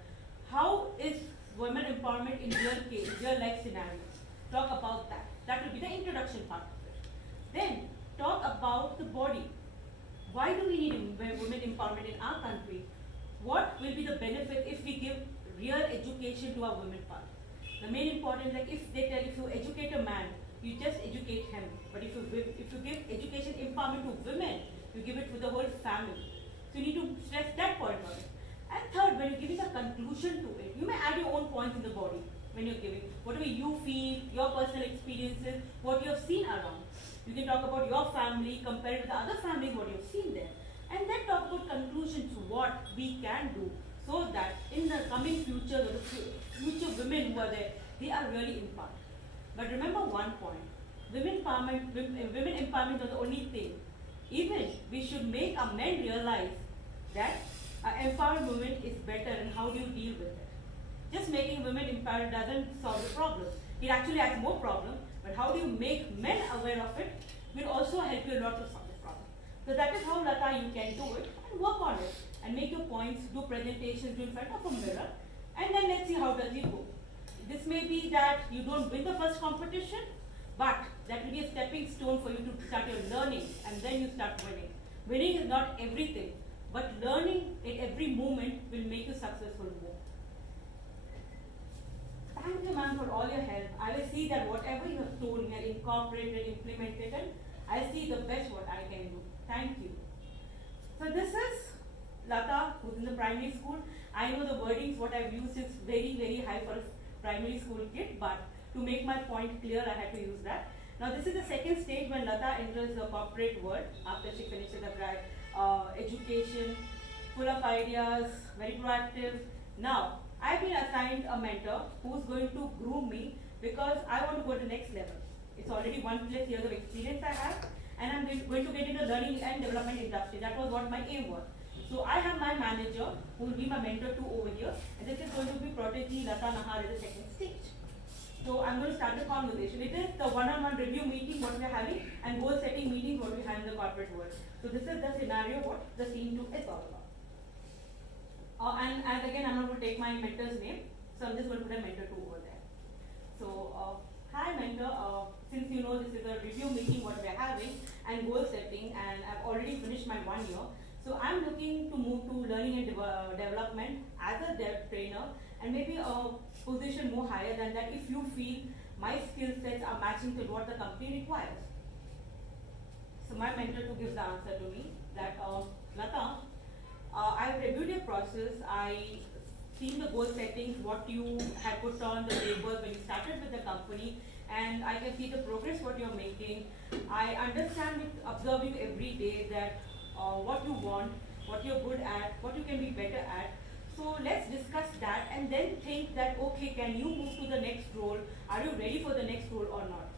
how is women empowerment in real life scenarios? Talk about that. That will be the introduction part of it. Then talk about the body. Why do we need women empowerment in our country? What will be the benefit if we give real education to our women part? The main important, like if they tell, if you educate a man, you just educate him. But if you give education empowerment to women, you give it to the whole family. So you need to stress that point on it. And third, when you're giving a conclusion to it, you may add your own points in the body when you're giving. Whatever you feel, your personal experiences, what you have seen around. You can talk about your family compared with the other families, what you've seen there. And then talk about conclusions, what we can do so that in the coming future, the future women who are there, they are really empowered. But remember one point, women empowerment is the only thing. Even we should make our men realize that an empowered woman is better and how do you deal with it. Just making women empowered doesn't solve the problem. It actually adds more problem, but how do you make men aware of it will also help you a lot to solve the problem. So that is how, Latha, you can do it and work on it and make your points, do presentations, do in front of a mirror, and then let's see how does you go. this may be that you don't win the first competition, but that will be a stepping stone for you to start your learning, and then you start winning. Winning is not everything, but learning at every moment will make you successful more. Thank you, ma'am, for all your help. I will see that whatever you have told me, I incorporated, implemented, and I see the best what I can do. Thank you. So this is Latha, who's in the primary school. I know the wordings, what I've used is very, very high for a primary school kid, but to make my point clear, I had to use that. Now this is the second stage when Latha enters the corporate world after she finishes her education, full of ideas, very proactive. Now, I've been assigned a mentor who's going to groom me because I want to go to the next level. It's already 1+ years of experience I have, and I'm going to get into learning and development industry. That was what my aim was. So I have my manager who will be my mentor too over here, and this is going to be protege Latha Nahar at the second stage. So I'm going to start the conversation. It is the one-on-one review meeting what we are having and goal setting meetings what we have in the corporate world. So this is the scenario what the scene 2 is all about. And as again I'm not going to take my mentor's name, so I'm just going to put a mentor 2 over there. So hi mentor, since you know this is a review meeting what we are having and goal setting, and I've already finished my 1 year. So I'm looking to move to learning and development as a dev trainer, and maybe a position more higher than that if you feel my skill sets are matching to what the company requires. So my mentor to give the answer to me that Latha, I've reviewed your process, I seen the goal settings, what you had put on the paper when you started with the company, and I can see the progress what you're making. I understand with observing every day that what you want, what you're good at, what you can be better at. So let's discuss that and then think that, okay, can you move to the next role? Are you ready for the next role or not?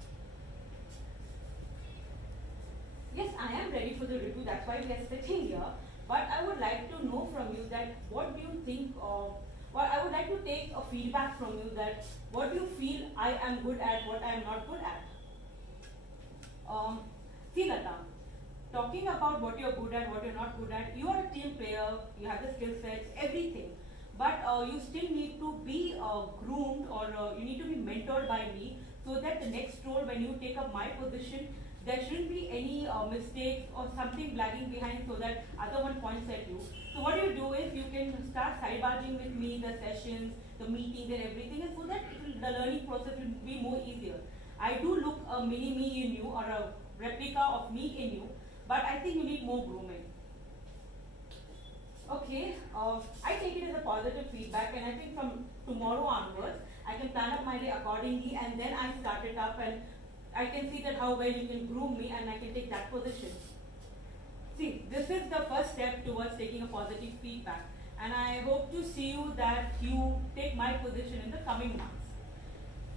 Yes, I am ready for the review, that's why we are sitting here. But I would like to know from you that what do you think of, well, I would like to take a feedback from you that what do you feel I am good at, what I am not good at. See Latha, talking about what you're good at, what you're not good at, you are a team player, you have the skill sets, everything. But you still need to be groomed, or you need to be mentored by me, so that the next role when you take up my position, there shouldn't be any mistakes or something lagging behind so that other one points at you. So what you do is you can start sidebarging with me, the sessions, the meetings and everything, and so that the learning process will be more easier. I do look a mini me in you, or a replica of me in you, but I think you need more grooming. Okay, I take it as a positive feedback, and I think from tomorrow onwards, I can plan up my day accordingly, and then I start it up, and I can see that how well you can groom me, and I can take that position. See, this is the first step towards taking a positive feedback, and I hope to see you that you take my position in the coming months.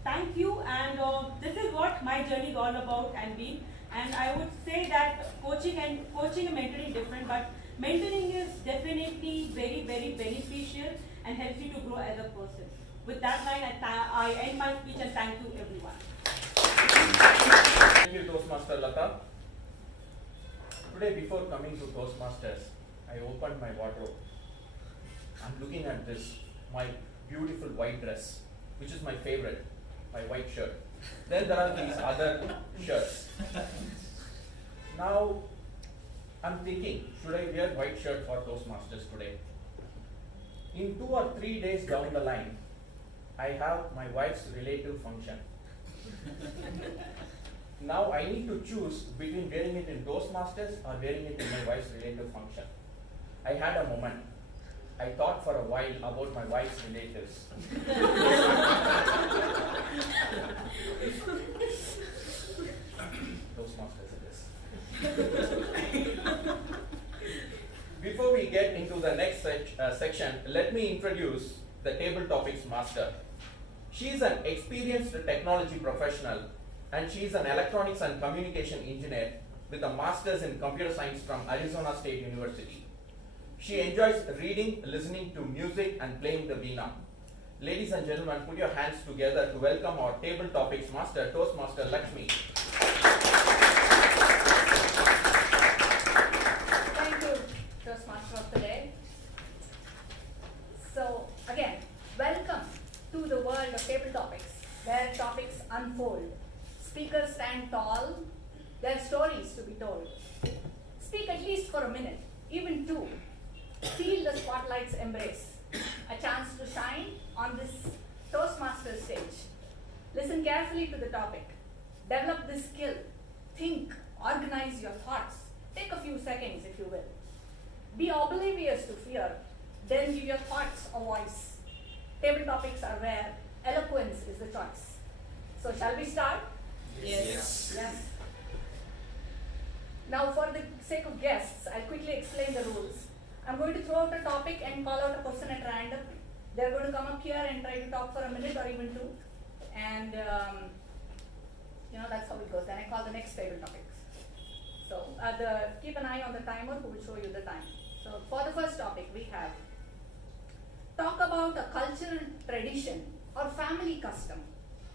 Thank you, and this is what my journey is all about and been. And I would say that coaching and mentoring different, but mentoring is definitely very, very beneficial and helps you to grow as a person. With that line, I end my speech and thank you everyone. Thank you, Toastmaster Latha. Today, before coming to Toastmasters, I opened my wardrobe. I'm looking at this, my beautiful white dress, which is my favorite, my white shirt. Then there are these other shirts. Now, I'm thinking, should I wear white shirt for Toastmasters today? In 2 or 3 days down the line, I have my wife's relative function. Now I need to choose between wearing it in Toastmasters or wearing it in my wife's relative function. I had a moment. I thought for a while about my wife's relatives. Toastmasters it is. Before we get into the next section, let me introduce the table topics master. She is an experienced technology professional, and she is an electronics and communication engineer with a master's in computer science from Arizona State University. She enjoys reading, listening to music, and playing the veena. Ladies and gentlemen, put your hands together to welcome our table topics master, Toastmaster Lakshmi. Thank you, Toastmaster of the Day. So, again, welcome to the world of tabletop. stand tall. There are stories to be told. Speak at least for a minute, even two. Feel the spotlight's embrace. A chance to shine on this Toastmasters stage. Listen carefully to the topic. Develop this skill. Think, organize your thoughts. Take a few seconds, if you will. Be oblivious to fear, then give your thoughts a voice. Table topics are where eloquence is the choice. So shall we start? Yes. Yes. Now for the sake of guests, I'll quickly explain the rules. I'm going to throw out a topic and call out a person at random. They're going to come up here and try to talk for a minute or even two. And that's how it goes. Then I call the next table topics. So keep an eye on the timer who will show you the time. So for the first topic we have, talk about a cultural tradition or family custom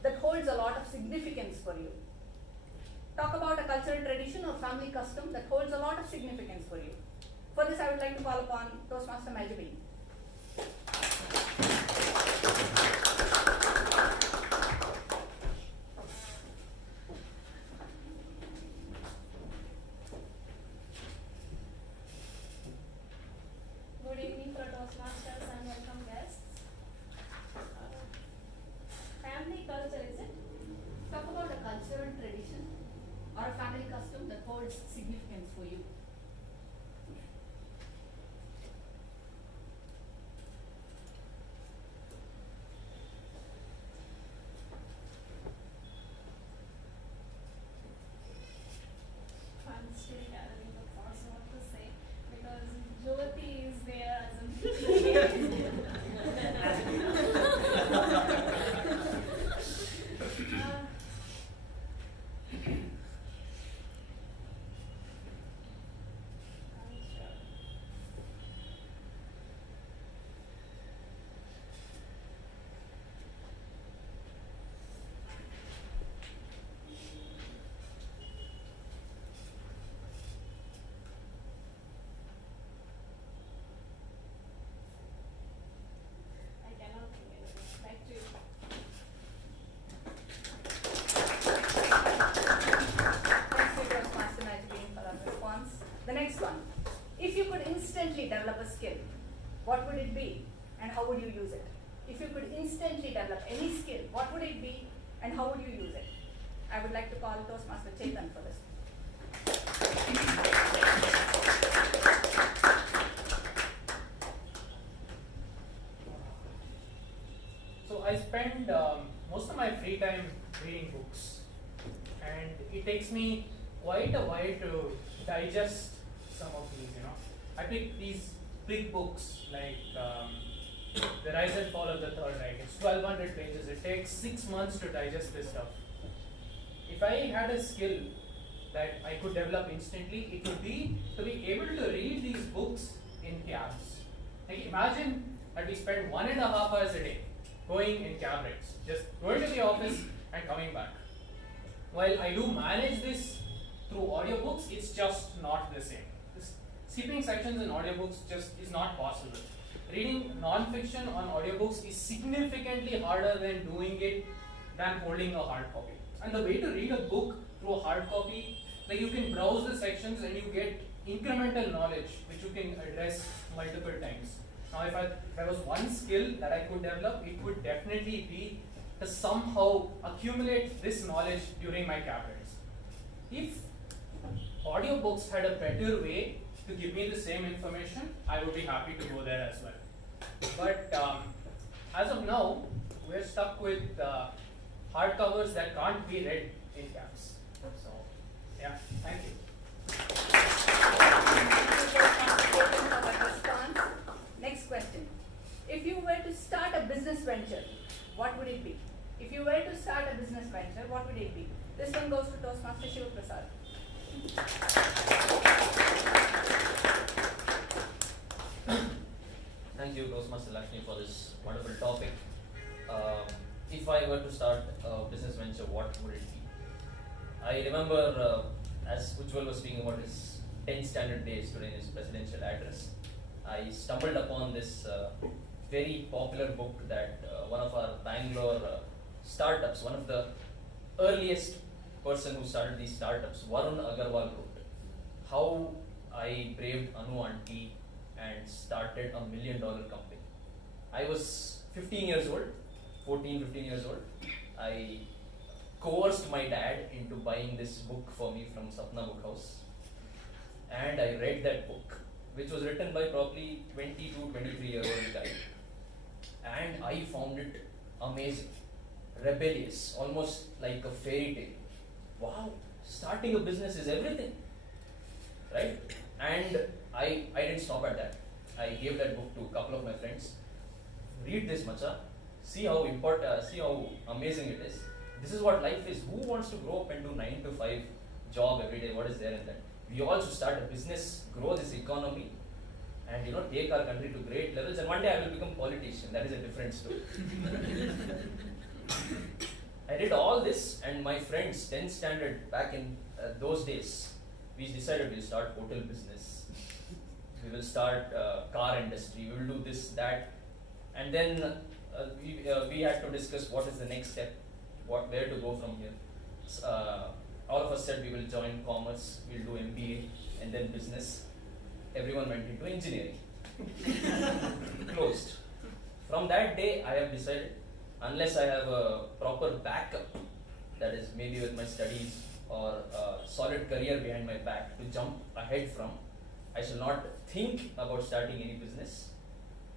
that holds a lot of significance for you. Talk about a cultural tradition or family custom that holds a lot of significance for you. For this I would like to call upon Toastmaster Mehjabin. Good evening for Toastmasters and welcome guests. Family culture, is it? Talk about a cultural tradition or a family custom that holds significance for you. I'm still gathering the thoughts what to say because Jyoti is there as a I cannot think anything. Back to you. Thanks to Toastmaster Mehjabin for our response. The next one. If you could instantly develop a skill, what would it be and how would you use it? If you could instantly develop any skill, what would it be and how would you use it? I would like to call Toastmaster Chetan for this. So I spend most of my free time reading books, and it takes me quite a while to digest some of these. I pick these big books like The Rise and Fall of the Third Reich. It's 1200 pages. It takes 6 months to digest this stuff. If I had a skill that I could develop instantly, it would be to be able to read these books in cabs. Like imagine that we spend 1.5 hours a day going in cab rides, just going to the office and coming back. While I do manage this through audiobooks, it's just not the same. Skipping sections in audiobooks just is not possible. Reading non-fiction on audiobooks is significantly harder than holding a hard copy. And the way to read a book through a hard copy, like you can browse the sections and you get incremental knowledge which you can address multiple times. Now if there was one skill that I could develop, it would definitely be to somehow accumulate this knowledge during my cab rides. If audiobooks had a better way to give me the same information, I would be happy to go there as well. But as of now, we're stuck with hardcovers that can't be read in cabs. So, yeah, thank you. Next question. If you were to start a business venture, what would it be? If you were to start a business venture, what would it be? This one goes to Toastmaster Shiavprasad. Thank you, Toastmaster Lakshmi, for this wonderful topic. If I were to start a business venture, what would it be? I remember, as Ujwal was speaking about his 10 standard days today in his presidential address, I stumbled upon this very popular book that one of our Bangalore startups, one of the earliest person who started these startups, Varun Agarwal, wrote how I braved Anu Auntie and started $1 million company. I was 15 years old, 15 years old. I coerced my dad into buying this book for me from Sapna Book House. And I read that book, which was written by probably 22, 23-year-old guy. And I found it amazing, rebellious, almost like a fairy tale. Wow, starting a business is everything, right? And I didn't stop at that. I gave that book to a couple of my friends. Read this, macha. See how amazing it is. This is what life is. Who wants to grow up and do 9 to 5 job every day? What is there in that? We all should start a business, grow this economy, and take our country to great levels. And one day I will become politician. That is a different story. I did all this, and my friends, 10th standard, back in those days, we decided we'll start hotel business. We will start car industry. We will do this, that, and then we had to discuss what is the next step, where to go from here. All of us said we will join commerce, we'll do MBA, and then business. Everyone went into engineering. Closed. From that day, I have decided, unless I have a proper backup, that is maybe with my studies or a solid career behind my back to jump ahead from, I shall not think about starting any business.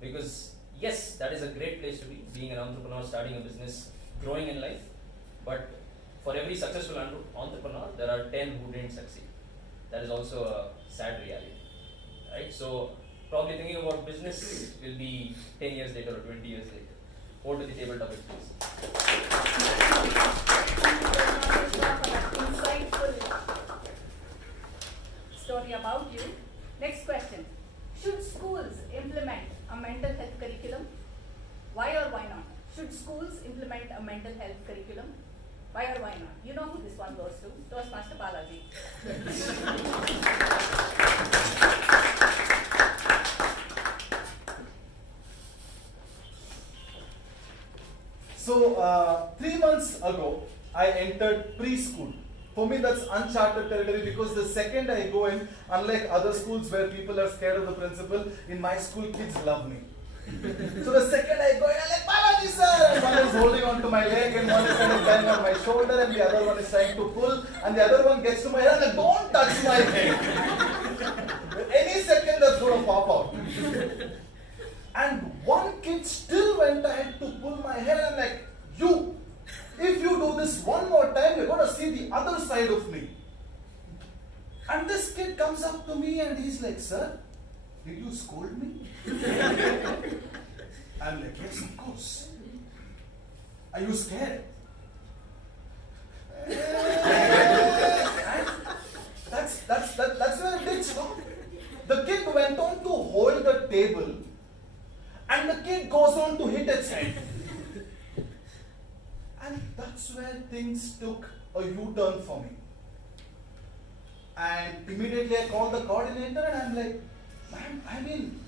Because yes, that is a great place to be, being an entrepreneur, starting a business, growing in life. But for every successful entrepreneur, there are 10 who didn't succeed. That is also a sad reality, right? So probably thinking about business will be 10 years later or 20 years later. Over to the table topic, please. Insightful story about you. Next question. Should schools implement a mental health curriculum? Why or why not? Should schools implement a mental health curriculum? Why or why not? You know who this one goes to. Toastmaster Balaji. So 3 months ago, I entered preschool. For me, that's uncharted territory because the second I go in, unlike other schools where people are scared of the principal, in my school, kids love me. So the second I go in, I'm like, Balaji sir! And one is holding on to my leg, and one is kind of lying on my shoulder, and the other one is trying to pull, and the other one gets to my head, and like, don't touch my head. Any second that's going to pop out. And one kid still went ahead to pull my hair, and I'm like, if you do this one more time, you're going to see the other side of me. And this kid comes up to me and he's like, sir, did you scold me? I'm like, yes, of course. Are you scared? That's where it did stop. The kid went on to hold the table, and the kid goes on to hit its head. And that's where things took a U-turn for me. And immediately I called the coordinator and I'm like, man, I mean,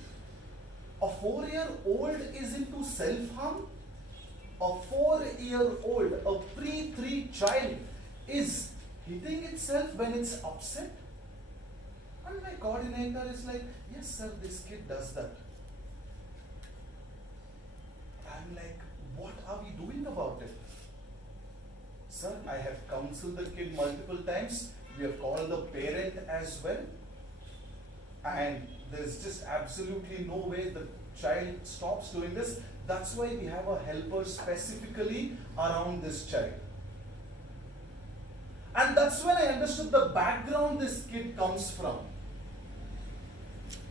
a 4-year-old is into self-harm? A 4-year-old, a pre-3 child is hitting itself when it's upset? And my coordinator is like, yes sir, this kid does that. I'm like, what are we doing about it? Sir, I have counseled the kid multiple times. We have called the parent as well. And there's just absolutely no way the child stops doing this. That's why we have a helper specifically around this child. And that's when I understood the background this kid comes from.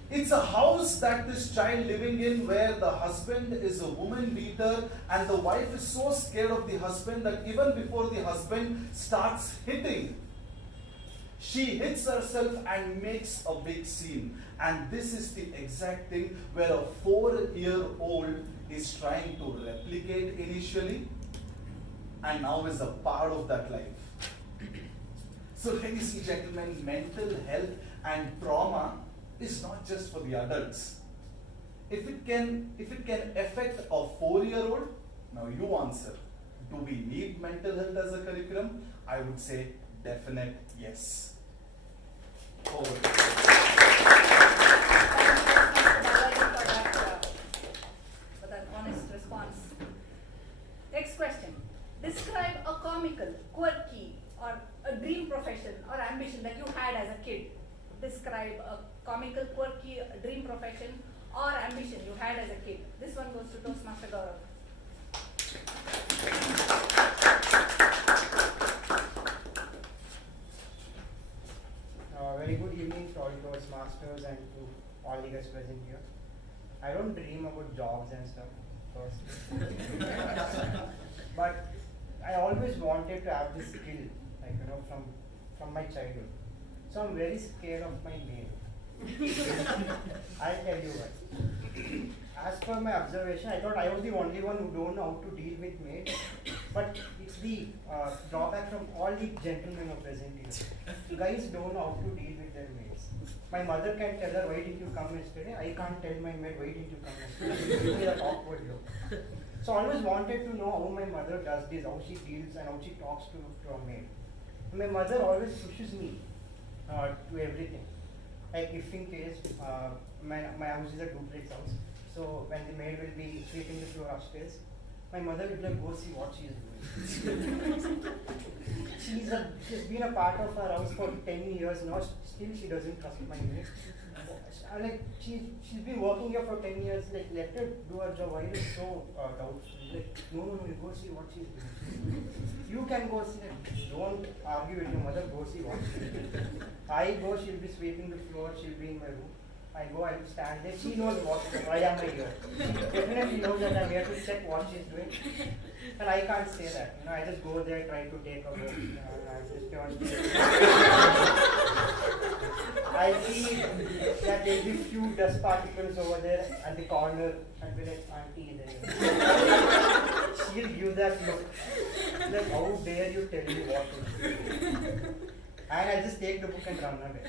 It's a house that this child living in where the husband is a woman beater and the wife is so scared of the husband that even before the husband starts hitting, she hits herself and makes a big scene. And this is the exact thing where a 4-year-old is trying to replicate initially and now is a part of that life. So ladies and gentlemen, mental health and trauma is not just for the adults. If it can affect a 4-year-old, now you answer. Do we need mental health as a curriculum? I would say definite yes. Over. Thank you, Mr. Balaji, for that honest response. Next question. Describe a comical, quirky, or a dream profession or ambition that you had as a kid. Describe a comical, quirky, dream profession or ambition you had as a kid. This one goes to Toastmaster Gaurav. Very good evening to all Toastmasters and to all the guests present here. I don't dream about jobs and stuff, first. But I always wanted to have this skill, like, you know, from my childhood. So I'm very scared of my maid. I'll tell you why. As per my observation, I thought I was the only one who don't know how to deal with maids. But it's the drawback from all the gentlemen who present here. Guys don't know how to deal with their maids. My mother can tell her, why didn't you come yesterday? I can't tell my maid, why didn't you come yesterday? Give me that awkward look. So I always wanted to know how my mother does this, how she deals and how she talks to a maid. My mother always pushes me to everything. Like if in case my house is a duplex house, so when the maid will be sweeping the floor upstairs, my mother will like go see what she is doing. She's been a part of our house for 10 years now. Still she doesn't trust my maid. Like she's been working here for 10 years. Like let her do her job. Why is it so doubtful? Like no, you go see what she's doing. You can go see. Don't argue with your mother. Go see what she's doing. I go. She'll be sweeping the floor. She'll be in my room. I go, I'll stand there. She knows why am I here. She definitely knows that I'm here to check what she's doing. And I can't say that. You know, I just go there, try to take a book. I just don't. I see that there'll be few dust particles over there at the corner and be like, auntie there. She'll give that look. Like, how dare you tell me what to do? And I just take the book and run away.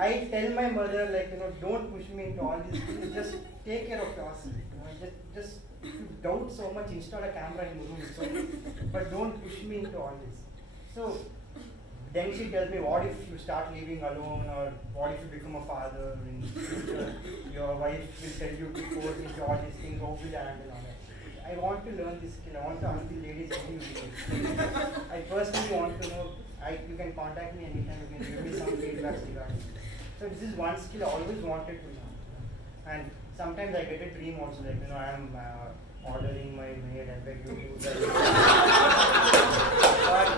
I tell my mother, like, you know, don't push me into all these things, just take care of yourself. You know, just if you doubt so much, install a camera in the room, so, but don't push me into all this. So then she tells me, what if you start living alone, or what if you become a father in the future? Your wife will tell you to force into all these things, how will you handle all that? I want to learn this skill. I want to ask the ladies every day. I personally want to know. You can contact me anytime. You can give me some feedback regarding. So this is one skill I always wanted to learn. And sometimes I get a dream also, like, you know, I am ordering my maid and beg you to do that. But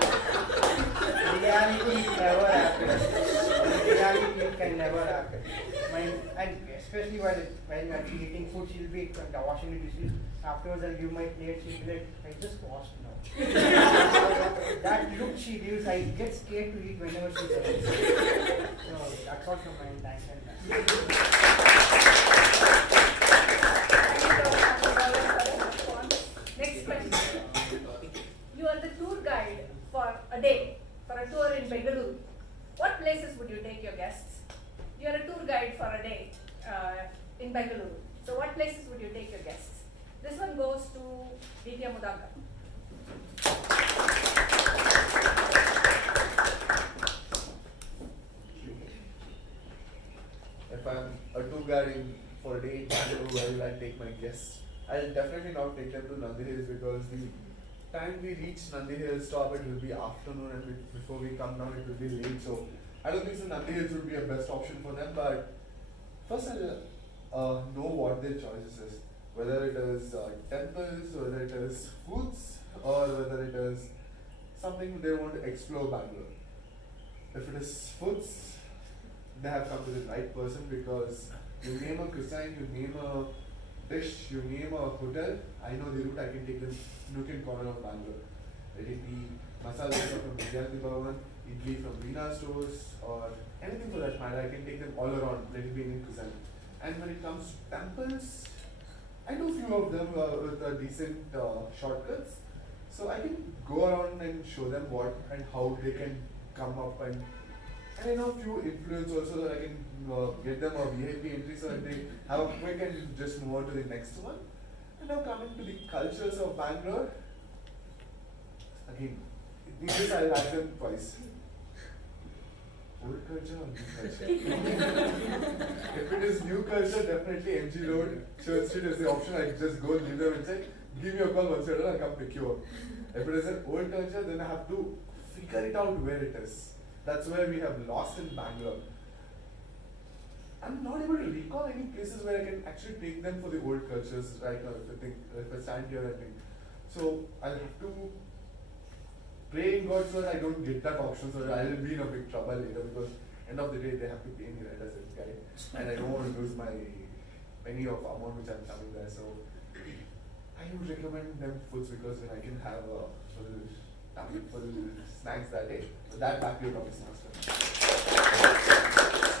reality it never happens. Reality it can never happen. And especially while I'm eating food, she'll be washing the dishes. Afterwards, I'll give my plate. She'll be like, I just washed now. That look she gives, I get scared to eat whenever she does. So that's all from my end. Thanks and Next question. You are the tour guide for a day, for a tour in Bengaluru. What places would you take your guests? You are a tour guide for a day in Bengaluru. So what places would you take your guests? This one goes to Vijay Udanka. If I'm a tour guide for a day in Bangalore, where will I take my guests? I'll definitely not take them to Nandi Hills, because the time we reach Nandi Hills stop, it will be afternoon, and before we come down it will be late. So I don't think so Nandi Hills would be a best option for them. But first I'll know what their choices is. Whether it is temples, whether it is foods, or whether it is something they want to explore Bangalore. If it is foods, they have come to the right person, because you name a cuisine, you name a dish, you name a hotel, I know the route. I can take them nook and corner of Bangalore. Let it be masala dosa from Vijay Bhavan, idli from Veena stores, or anything for that matter. I can take them all around. Let it be Indian cuisine. And when it comes to temples, I know few of them with decent shortcuts, so I can go around and show them what and how they can come up, and I know few influencers also, that I can get them a VIP entry so that they have a quick and just move on to the next one. And now coming to the cultures of Bangalore, again, In this I'll ask them twice. Old culture or new culture? If it is new culture, definitely MG Road, Church Street is the option. I just go leave them and say, give me a call once you're done, I'll come pick you up. If it is an old culture, then I have to figure it out where it is. That's where we have lost in Bangalore. I'm not able to recall any places where I can actually take them for the old cultures right now if I stand here and think. So I'll have to pray in God so that I don't get that option, so that I'll be in a big trouble later, because end of the day they have to pay me right as a guy, and I don't want to lose my penny of amount which I'm coming there. So I would recommend them foods, because then I can have a full tummy full snacks that day. But that back to your topic, master.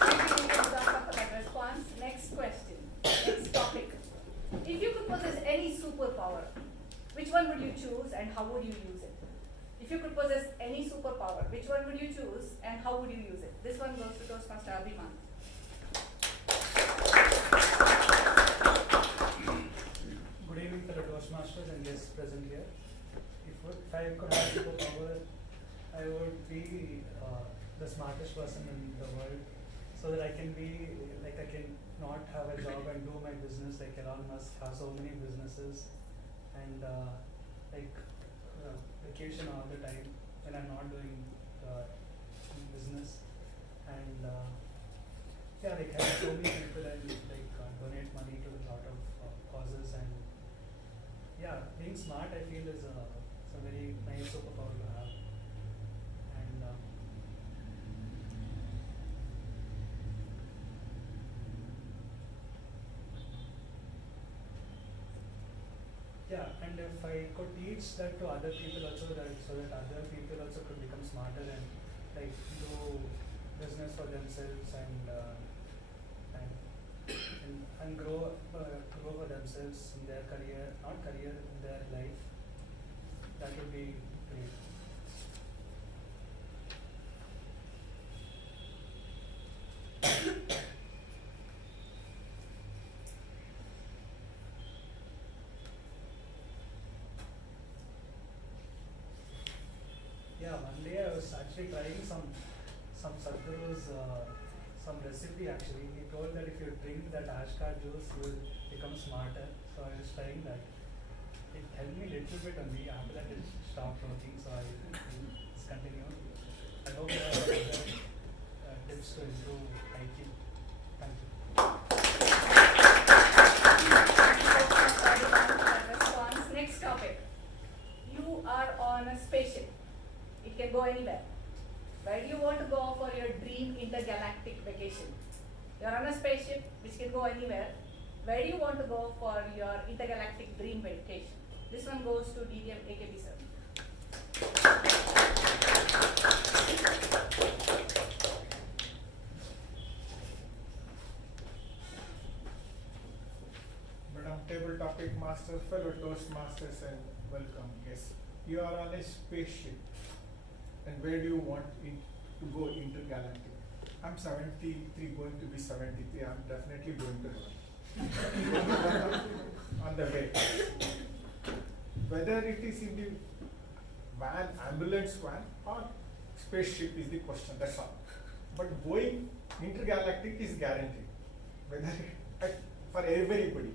Thank you, Udanka, for that response. Next question. Next topic. If you could possess any superpower, which one would you choose and how would you use it? If you could possess any superpower, which one would you choose and how would you use it? This one goes to Toastmaster Abhimaan. Good evening, fellow Toastmasters and guests present here. If I could have a superpower, I would be the smartest person in the world, so that I can be, like, I can not have a job and do my business like Elon Musk has so many businesses, and vacation all the time when I'm not doing business, and like help so many people and donate money to a lot of causes, and being smart I feel is a very nice superpower to have, and and if I could teach that to other people also, so that other people also could become smarter and do business for themselves and grow for themselves in their career, in their life, that would be great. One day I was actually trying some Sadhguru's some recipe actually. He told that if you drink that ashka juice, you will become smarter. So I was trying that. It helped me a little bit only. After that it stopped working, so I just continued. I hope you have other tips to improve hiking. Thank you. Next topic. You are on a spaceship. It can go anywhere. Where do you want to go for your dream intergalactic vacation? You're on a spaceship which can go anywhere. Where do you want to go for your intergalactic dream vacation? This one goes to DDM AKB sir. Madam Table Topic Master, fellow Toastmasters, and welcome guests. You are on a spaceship. And where do you want it to go intergalactic? I'm 73, going to be 73. I'm definitely going to run on the way. Whether it is in the van, ambulance van, or spaceship is the question. That's all. But going intergalactic is guaranteed. Whether for everybody.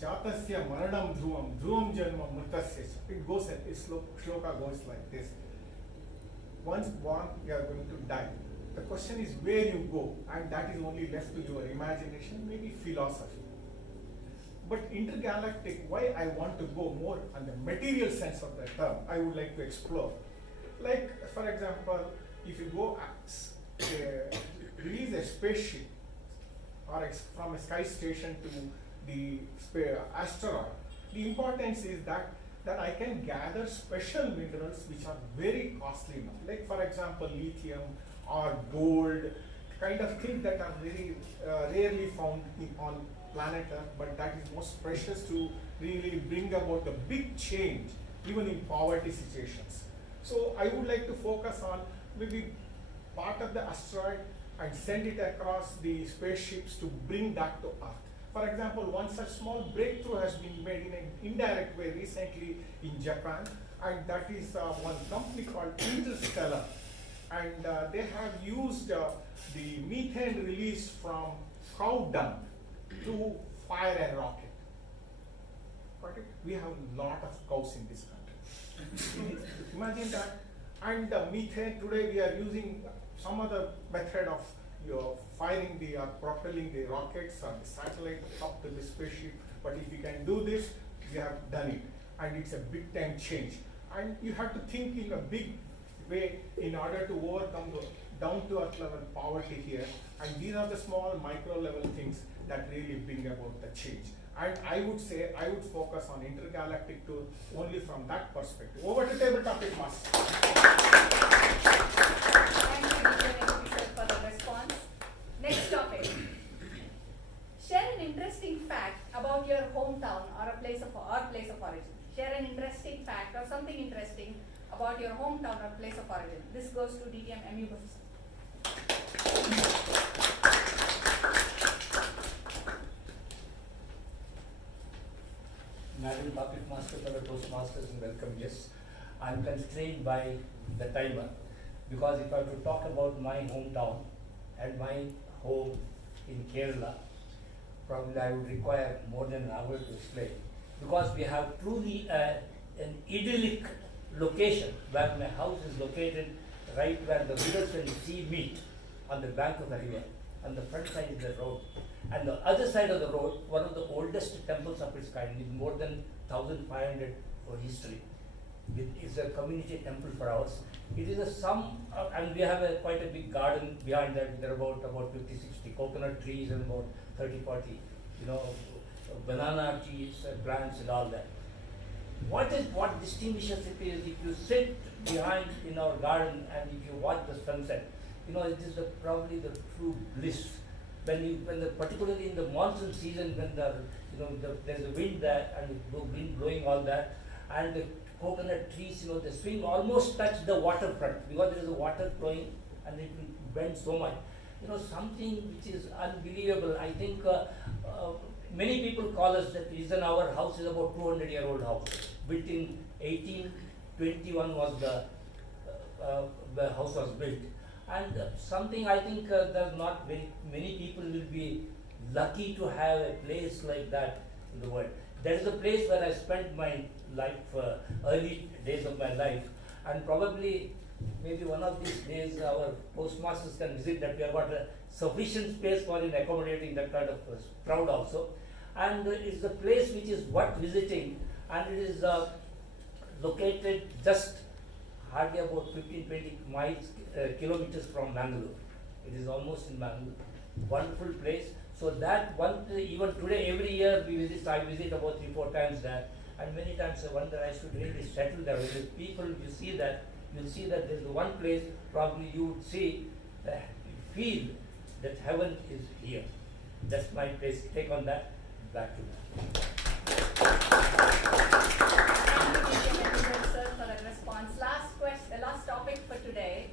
Jatasya maranam dhruvam, dhruvam janma mritasya. It goes, shloka goes like this. Once born, you are going to die. The question is where you go, and that is only left to your imagination, maybe philosophy. But intergalactic, why I want to go more on the material sense of the term, I would like to explore. Like, for example, if you go release a spaceship or from a sky station to the asteroid, the importance is that I can gather special minerals which are very costly now. Like, for example, lithium or gold, kind of things that are very rarely found on planet Earth, but that is most precious to really bring about a big change, even in poverty situations. So I would like to focus on maybe part of the asteroid and send it across the spaceships to bring that to Earth. For example, one such small breakthrough has been made in an indirect way recently in Japan, and that is one company called Interstellar, and they have used the methane released from cow dung to fire a rocket. Got it? We have a lot of cows in this country. Imagine that. And methane, today we are using some other method of firing the propelling the rockets or the satellite up to the spaceship. But if you can do this, we have done it, and it's a big time change. And you have to think in a big way in order to overcome the down to earth level poverty here. And these are the small micro level things that really bring about the change. And I would say I would focus on intergalactic tour only from that perspective. Over to table topic, master. Thank you, Vijay, for the response. Next topic. Share an interesting fact about your hometown or place of origin. Share an interesting fact or something interesting about your hometown or place of origin. This goes to DTM MU Professor. Madam Topic Master for the Toastmasters and welcome guests. I am constrained by the timer because if I have to talk about my hometown and my home in Kerala, probably I would require more than an hour to explain, because we have truly an idyllic location where my house is located right where the rivers and sea meet on the bank of the river, and the front side is the road. And the other side of the road, one of the oldest temples of its kind, with more than 1,500 for history. It's a community temple for ours. It is and we have quite a big garden behind that. There are about 50, 60 coconut trees and about 30, 40, banana trees, plants and all that. What distinguishes it is if you sit behind in our garden and if you watch the sunset, it is probably the true bliss. Particularly in the monsoon season, when there's a wind there and the wind blowing all that, and the coconut trees, they swing almost touch the waterfront because there is a water flowing and it will bend so much. Something which is unbelievable. I think many people call us that reason our house is about 200-year-old house. Built in 1821 was the house was built. And something I think there's not very many people will be lucky to have a place like that in the world. There is a place where I spent my life, early days of my life, and probably maybe one of these days our postmasters can visit that. We have got a sufficient space for in accommodating that kind of crowd also. And it's a place which is worth visiting, and it is located just hardly about 15-20 kilometers from Mangalore. It is almost in Mangalore. Wonderful place. So that even today, every year I visit about 3-4 times there, and many times I wonder I should really settle there. With the people, you'll see that there's one place probably you would feel that heaven is here. That's my place. Take on that. Back to you. Sir, for a response. Last topic for today.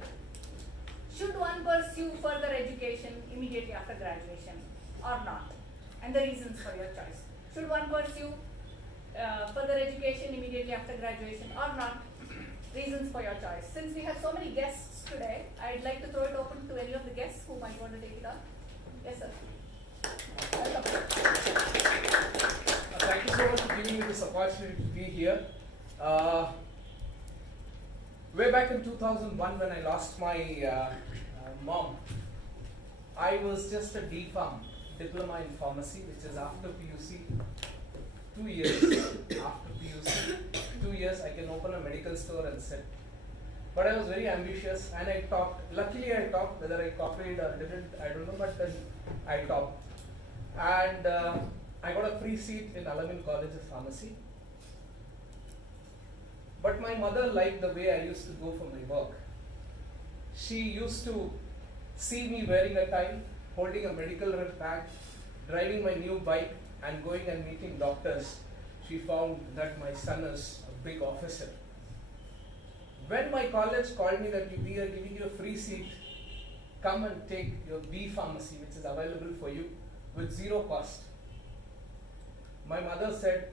Should one pursue further education immediately after graduation or not? And the reasons for your choice. Should one pursue further education immediately after graduation or not? Reasons for your choice. Since we have so many guests today, I'd like to throw it open to any of the guests who might want to take it on. Yes, sir. Welcome. Thank you so much for giving me this opportunity to be here. Way back in 2001 when I lost my mom, I was just a DPharm, Diploma in Pharmacy, which is after PUC, 2 years after PUC, 2 years I can open a medical store and sell. But I was very ambitious and I topped. Luckily I topped, whether I copied or didn't, I don't know, but then I topped. And I got a free seat in Alamin College of Pharmacy. But my mother liked the way I used to go for my work. She used to see me wearing a tie, holding a medical bag, driving my new bike and going and meeting doctors. She found that my son is a big officer. When my college called me that we are giving you a free seat, come and take your B Pharmacy, which is available for you with zero cost. My mother said,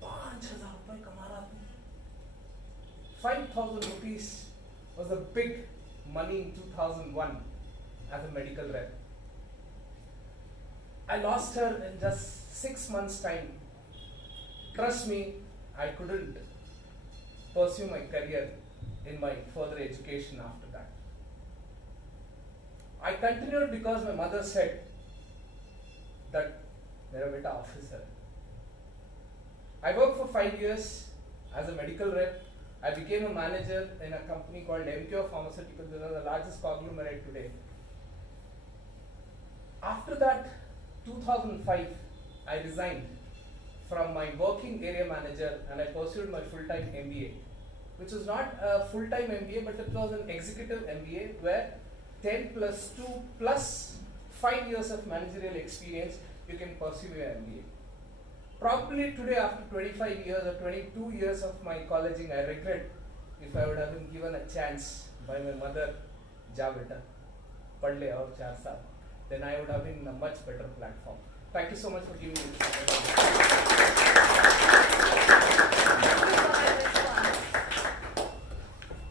5,000 rupees kama raha tu. 5,000 rupees was a big money in 2001 as a medical rep. I lost her in just 6 months' time. Trust me, I couldn't pursue my career in my further education after that. I continued because my mother said that mera beta officer. I worked for 5 years as a medical rep. I became a manager in a company called MQ Pharmaceuticals, which is the largest conglomerate today. After that, 2005, I resigned from my working area manager and I pursued my full-time MBA, which was not a full-time MBA, but it was an executive MBA where 10 plus 2 plus 5 years of managerial experience, you can pursue your MBA. Probably today, after 25 years or 22 years of my colleging, I regret if I would have been given a chance by my mother, ja beta, pad le aur 4 saal, then I would have been in a much better platform. Thank you so much for giving me this opportunity.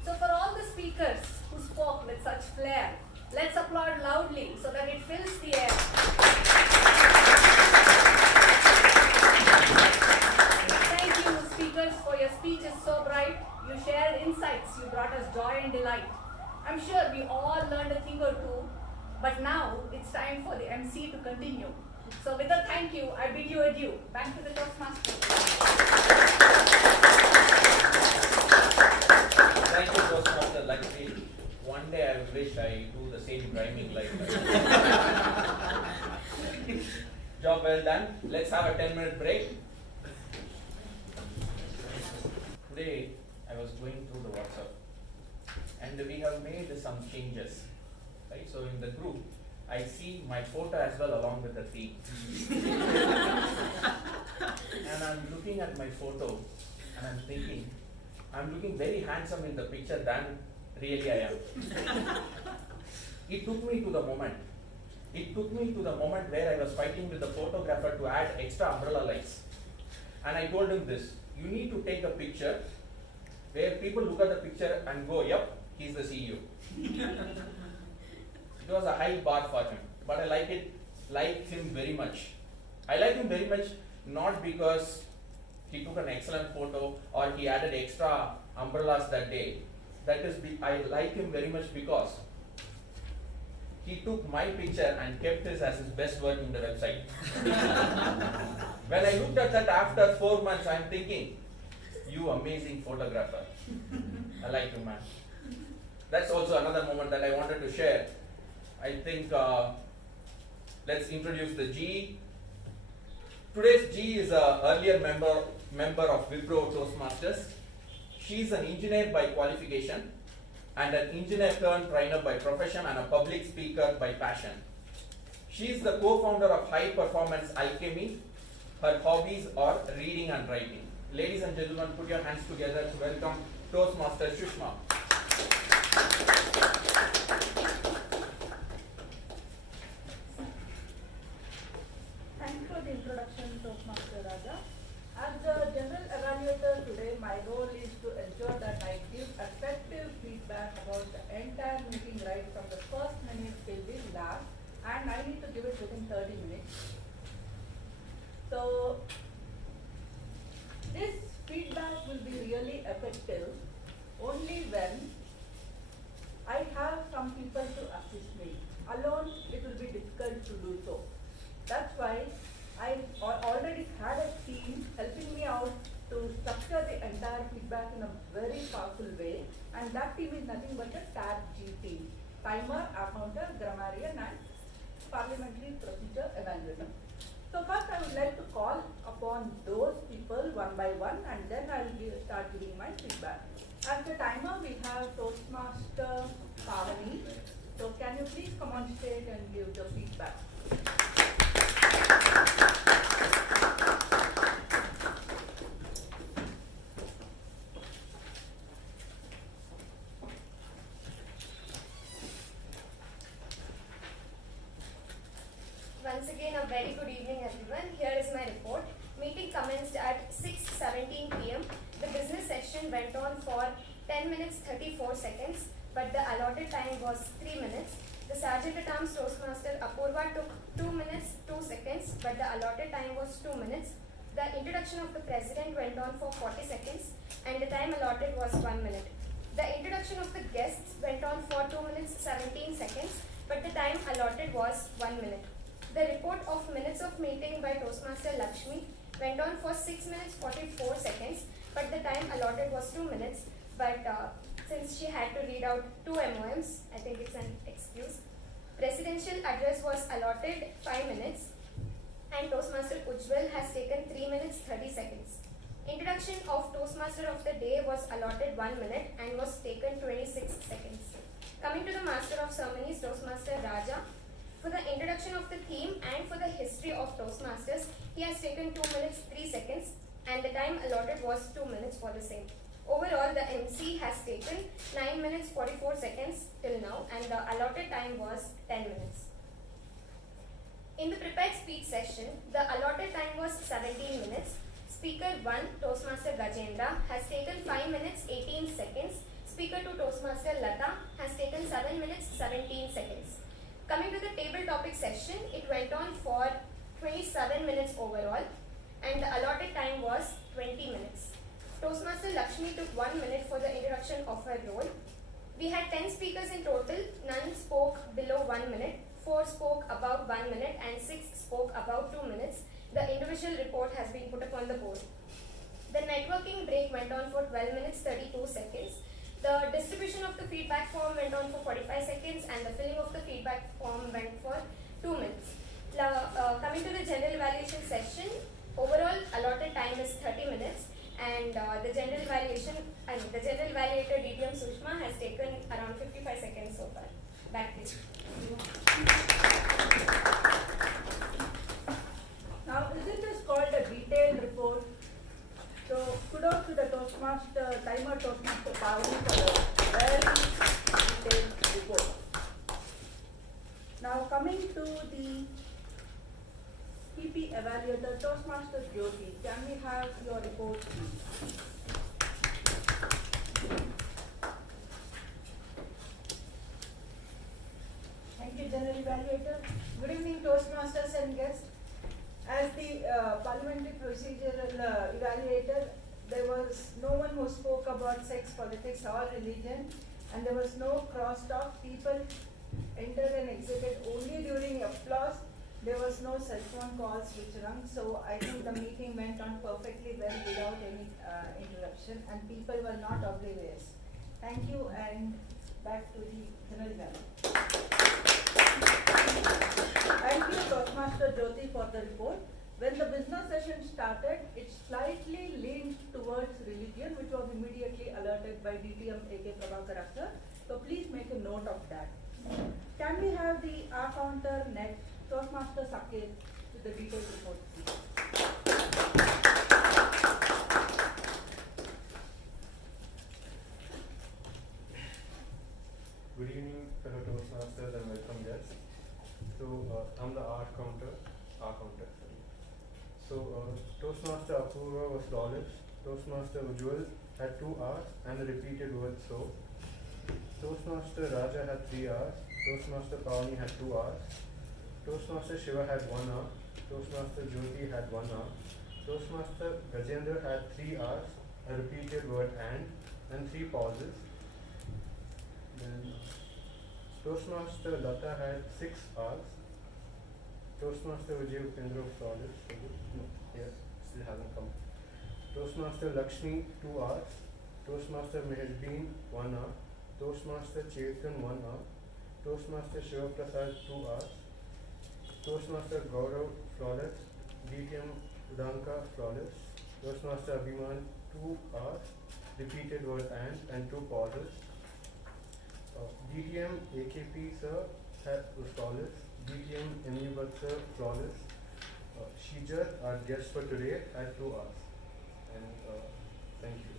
So for all the speakers who spoke with such flair, let's applaud loudly so that it fills the air. Thank you, speakers, for your speeches so bright. You shared insights, you brought us joy and delight. I'm sure we all learned a thing or two, but now it's time for the MC to continue. So with a thank you, I bid you adieu. Back to the Toastmasters. Thank you, Toastmaster Lakshmi. One day I wish I do the same rhyming like that. Job well done. Let's have a 10-minute break. Today I was going through the WhatsApp and we have made some changes. Right? So in the group, I see my photo as well along with the theme. And I'm looking at my photo and I'm thinking, I'm looking very handsome in the picture than really I am. It took me to the moment. It took me to the moment where I was fighting with the photographer to add extra umbrella lights. And I told him this, you need to take a picture where people look at the picture and go, yep, he's the CEO. It was a high bar for him, but I liked him very much. I like him very much not because he took an excellent photo or he added extra umbrellas that day. I like him very much because he took my picture and kept it as his best work in the website. When I looked at that after 4 months, I'm thinking, you amazing photographer. I like you, man. That's also another moment that I wanted to share. I think let's introduce the G. Today's G is an earlier member of Wipro Toastmasters. She's an engineer by qualification and an engineer turned trainer by profession and a public speaker by passion. She's the co-founder of High Performance Alchemy. Her hobbies are reading and writing. Ladies and gentlemen, put your hands together to welcome Toastmaster Sushma. Thank you for the introduction, Toastmaster Raja. As the general evaluator today, my role is to ensure that I give effective feedback about the entire meeting right from the first minute till the last, and I need to give it within 30 minutes. So, this feedback will be really effective only when I have some people to assist me. Alone, it will be difficult to do so. That's why I already had a team helping me out to structure the entire feedback in a very powerful way, and that team is nothing but the TAPG team: Timer, Accounter, Grammarian, and Parliamentary Procedure Evaluator. So first I would like to call upon those people one by one, and then I will start giving my feedback. As the timer, we have Toastmaster Pavani. So can you please come on stage and give the feedback? Once again, a very good evening, everyone. Here is my report. Meeting commenced at 6:17 p.m. The business session went on for 10 minutes 34 seconds, but the allotted time was 3 minutes. The Sergeant at Arms Toastmaster Apoorva took 2 minutes 2 seconds, but the allotted time was 2 minutes. The introduction of the President went on for 40 seconds, and the time allotted was 1 minute. The introduction of the guests went on for 2 minutes 17 seconds, but the time allotted was 1 minute. The report of minutes of meeting by Toastmaster Lakshmi went on for 6 minutes 44 seconds, but the time allotted was 2 minutes. But since she had to read out 2 MOMs, I think it's an excuse. Presidential address was allotted 5 minutes, and Toastmaster Ujwal has taken 3 minutes 30 seconds. Introduction of Toastmaster of the Day was allotted 1 minute and was taken 26 seconds. Coming to the Master of Ceremonies, Toastmaster Raja. For the introduction of the theme and for the history of Toastmasters, he has taken 2 minutes 3 seconds, and the time allotted was 2 minutes for the same. Overall, the MC has taken 9 minutes 44 seconds till now, and the allotted time was 10 minutes. In the prepared speech session, the allotted time was 17 minutes. Speaker 1, Toastmaster Gajendra, has taken 5 minutes 18 seconds. Speaker 2, Toastmaster Latha, has taken 7 minutes 17 seconds. Coming to the table topic session, it went on for 27 minutes overall, and the allotted time was 20 minutes. Toastmaster Lakshmi took 1 minute for the introduction of her role. We had 10 speakers in total. None spoke below 1 minute, 4 spoke above 1 minute, and 6 spoke above 2 minutes. The individual report has been put up on the board. The networking break went on for 12 minutes 32 seconds. The distribution of the feedback form went on for 45 seconds, and the filling of the feedback form went for 2 minutes. Coming to the general evaluation session, overall allotted time is 30 minutes, and the general evaluator DTM Sushma has taken around 55 seconds so far. Back to you. Now, isn't this called a detailed report? So, kudos to the timer Toastmaster Pavani for a very detailed report. Now, coming to the PP Evaluator, Toastmaster Jyoti, can we have your report, please? Thank you, General Evaluator. Good evening, Toastmasters and guests. As the parliamentary procedural evaluator, there was no one who spoke about sex, politics or religion, and there was no crosstalk. People entered and exited only during applause. There was no cell phone calls which rung, so I think the meeting went on perfectly well without any interruption, and people were not oblivious. Thank you, and back to the General Evaluator. Thank you, Toastmaster Jyoti, for the report. When the business session started, it slightly leaned towards religion, which was immediately alerted by DTM K Prabhakara, sir. So please make a note of that. Can we have the R counter next? Toastmaster Saket with the detailed report, please. Good evening, fellow Toastmasters, and welcome guests. So, I'm the R counter. So, Toastmaster Apoorva was flawless. Toastmaster Ujwal had 2 R's and the repeated word so. Toastmaster Raja had 3 R's. Toastmaster Pavani had 2 R's. Toastmaster Shiva had 1 R. Toastmaster Jyoti had 1 R. Toastmaster Gajendra had 3 R's, a repeated word and 3 pauses. Then Toastmaster Latha had 6 R's. Toastmaster Vijay Upendra flawless. No, yes, still hasn't come. Toastmaster Lakshmi 2 R's. Toastmaster Mehjabin 1 R. Toastmaster Chetan 1 R. Toastmaster Shiavprasad 2 R's. Toastmaster Gaurav flawless. DTM Udanka flawless. Toastmaster Abhimaan 2 R's. Repeated word and 2 pauses. DTM AKP sir was flawless. DTM U Bhat sir flawless. Shujath, our guest for today, had 2 R's. And thank you.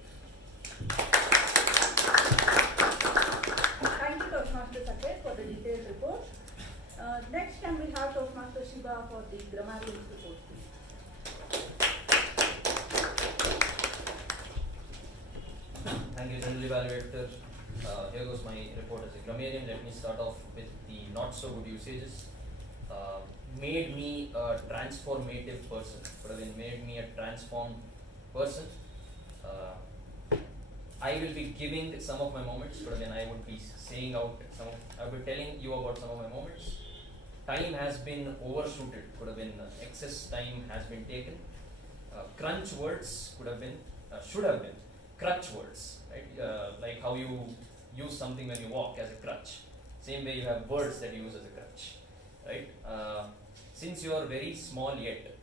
Thank you, Toastmaster Saket, for the detailed report. Next, can we have Toastmaster Shiva for the grammarians report, please? Thank you, General Evaluator. Here goes my report as a grammarian. Let me start off with the not so good usages. Made me a transformative person. Could have been made me a transformed person. I will be giving some of my moments. Could have been I would be saying out some. I will be telling you about some of my moments. Time has been overshooted. Could have been excess time has been taken. Crunch words could have been, should have been crutch words, right? Like how you use something when you walk as a crutch. Same way you have words that you use as a crutch, right? Since you are very small yet,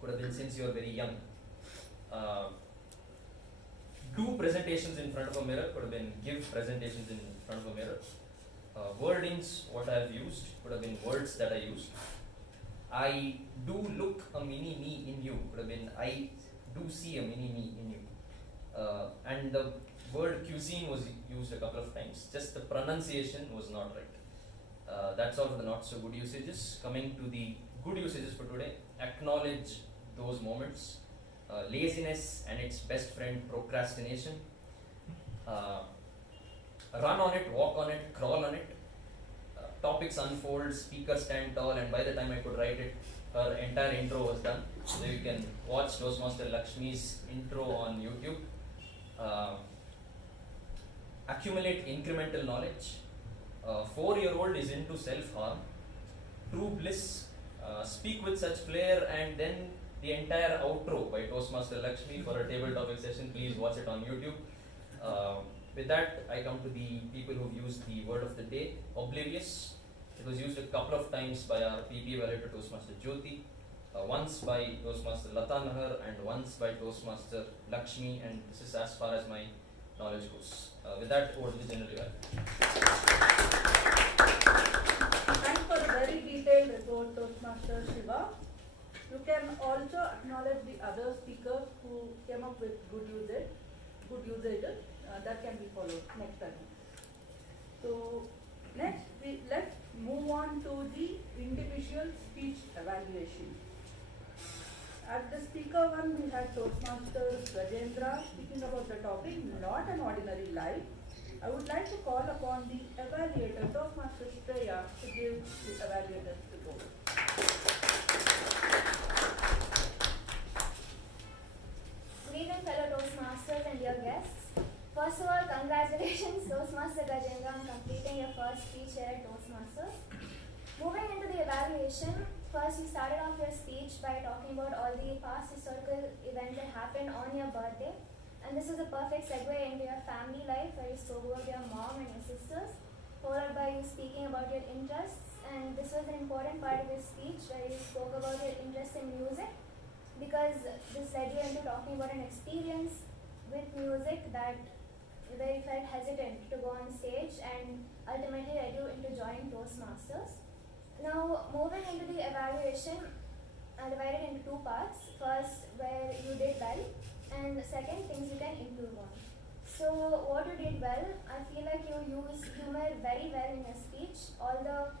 could have been since you are very young. Do presentations in front of a mirror, could have been give presentations in front of a mirror. Wordings, what I have used, could have been words that I used. I do look a mini me in you, could have been I do see a mini me in you. And the word cuisine was used a couple of times, just the pronunciation was not right. That's all for the not so good usages. Coming to the good usages for today, acknowledge those moments. Laziness and its best friend, procrastination. Run on it, walk on it, crawl on it. Topics unfold, speakers stand tall, and by the time I could write it, her entire intro was done. So you can watch Toastmaster Lakshmi's intro on YouTube. Accumulate incremental knowledge. 4-year-old is into self-harm. True bliss. Speak with such flair, and then the entire outro by Toastmaster Lakshmi for a table topic session. Please watch it on YouTube. With that, I come to the people who've used the word of the day, oblivious. It was used a couple of times by our PP evaluator Toastmaster Jyoti, once by Toastmaster Latha, Nahar, and once by Toastmaster Lakshmi, and this is as far as my knowledge goes. With that, over to the general evaluator. Thanks for a very detailed report, Toastmaster Shiva. You can also acknowledge the other speakers who came up with good usages. That can be followed next time. So next, let's move on to the individual speech evaluation. At the speaker one, we had Toastmasters Gajendra speaking about the topic, not an ordinary life. I would like to call upon the evaluator, Toastmaster Shreya, to give the evaluator's report. Good evening, fellow Toastmasters and dear guests. First of all, congratulations, Toastmaster Gajendra, on completing your first speech here at Toastmasters. Moving into the evaluation, first you started off your speech by talking about all the past historical events that happened on your birthday. And this was a perfect segue into your family life, where you spoke about your mom and your sisters, followed by you speaking about your interests. And this was an important part of your speech, where you spoke about your interest in music, because this led you into talking about an experience with music that where you felt hesitant to go on stage, and ultimately led you into joining Toastmasters. Now, moving into the evaluation, I divided into two parts. First, where you did well, and second, things you can improve on. So, what you did well, I feel like you used humor very well in your speech. All the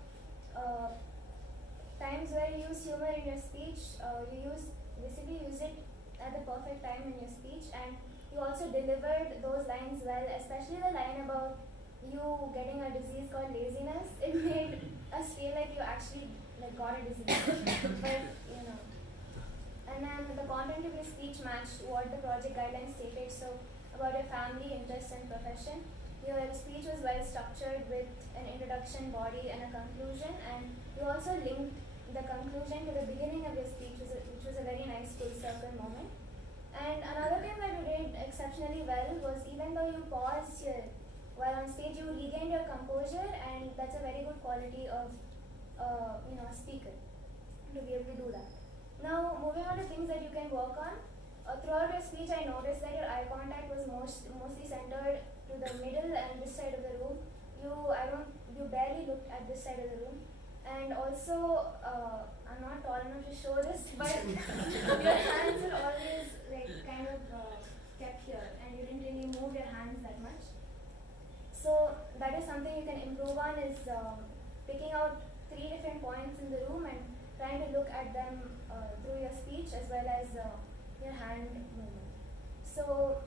times where you use humor in your speech, you basically use it at the perfect time in your speech, and you also delivered those lines well, especially the line about you getting a disease called laziness. It made us feel like you actually got a disease. But, you know. And then the content of your speech matched what the project guidelines stated. So, about your family, interests, and profession. Your speech was well structured with an introduction, body, and a conclusion. And you also linked the conclusion to the beginning of your speech, which was a very nice full circle moment. And another thing that you did exceptionally well was, even though you paused here while on stage, you regained your composure, and that's a very good quality of a speaker, to be able to do that. Now, moving on to things that you can work on. Throughout your speech, I noticed that your eye contact was mostly centered to the middle and this side of the room. You barely looked at this side of the room. And also, I'm not tall enough to show this, but your hands were always kind of kept here, and you didn't really move your hands that much. So that is something you can improve on, is picking out 3 different points in the room and trying to look at them through your speech as well as your hand movement. So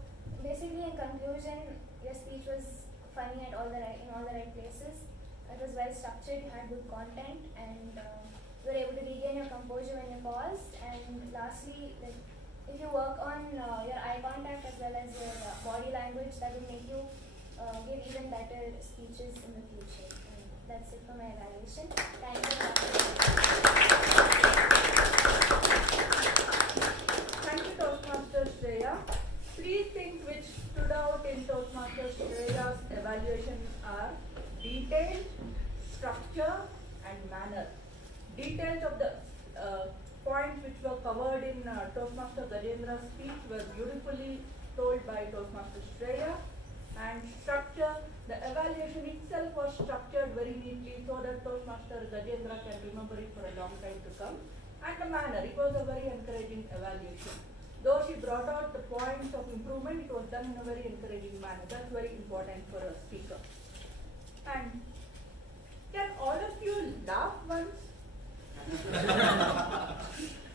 basically, in conclusion, your speech was funny at in all the right places. It was well structured, you had good content, and you were able to regain your composure when you paused. And lastly, like, if you work on your eye contact as well as your body language, that will make you give even better speeches in the future. And that's it for my evaluation. Thank you. Thank you, Toastmasters Shreya. Three things which stood out in Toastmasters Shreya's evaluation are detail, structure, and manner. Details of the points which were covered in Toastmaster Gajendra's speech were beautifully told by Toastmaster Shreya. And structure, the evaluation itself was structured very neatly so that Toastmaster Gajendra can remember it for a long time to come. And the manner, it was a very encouraging evaluation. Though she brought out the points of improvement, it was done in a very encouraging manner. That's very important for a speaker. And can all of you laugh once?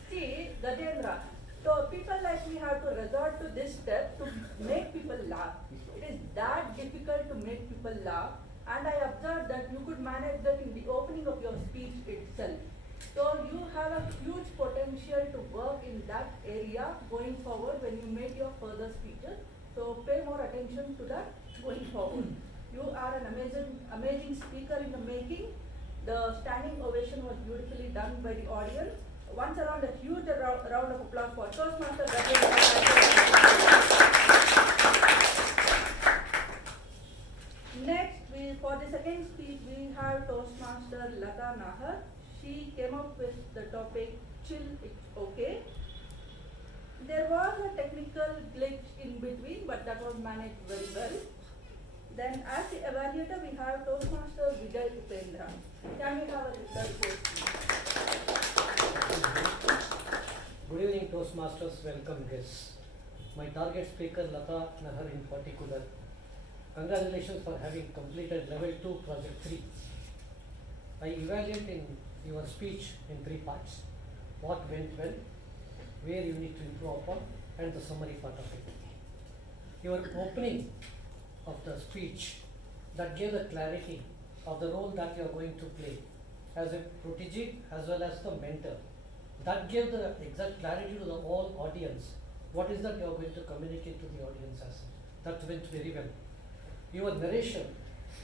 See, Gajendra, so people like me have to resort to this step to make people laugh. It is that difficult to make people laugh, and I observed that you could manage that in the opening of your speech itself. So you have a huge potential to work in that area going forward when you make your further speeches. So pay more attention to that going forward. You are an amazing speaker in the making. The standing ovation was beautifully done by the audience. Once around, a huge round of applause for Toastmaster Gajendra. Next, for the second speech, we have Toastmaster Latha Nahar. She came up with the topic, chill, it's okay. There was a technical glitch in between, but that was managed very well. Then as the evaluator, we have Toastmaster Vijay Upendra. Can we have a result post? Good evening, Toastmasters, welcome guests. My target speaker, Latha Nahar in particular. Congratulations for having completed level 2 project 3. I evaluate in your speech in 3 parts. What went well, where you need to improve upon, and the summary part of it. Your opening of the speech that gave the clarity of the role that you are going to play as a protege as well as the mentor. That gave the exact clarity to the whole audience. What is that you are going to communicate to the audience as? That went very well. Your narration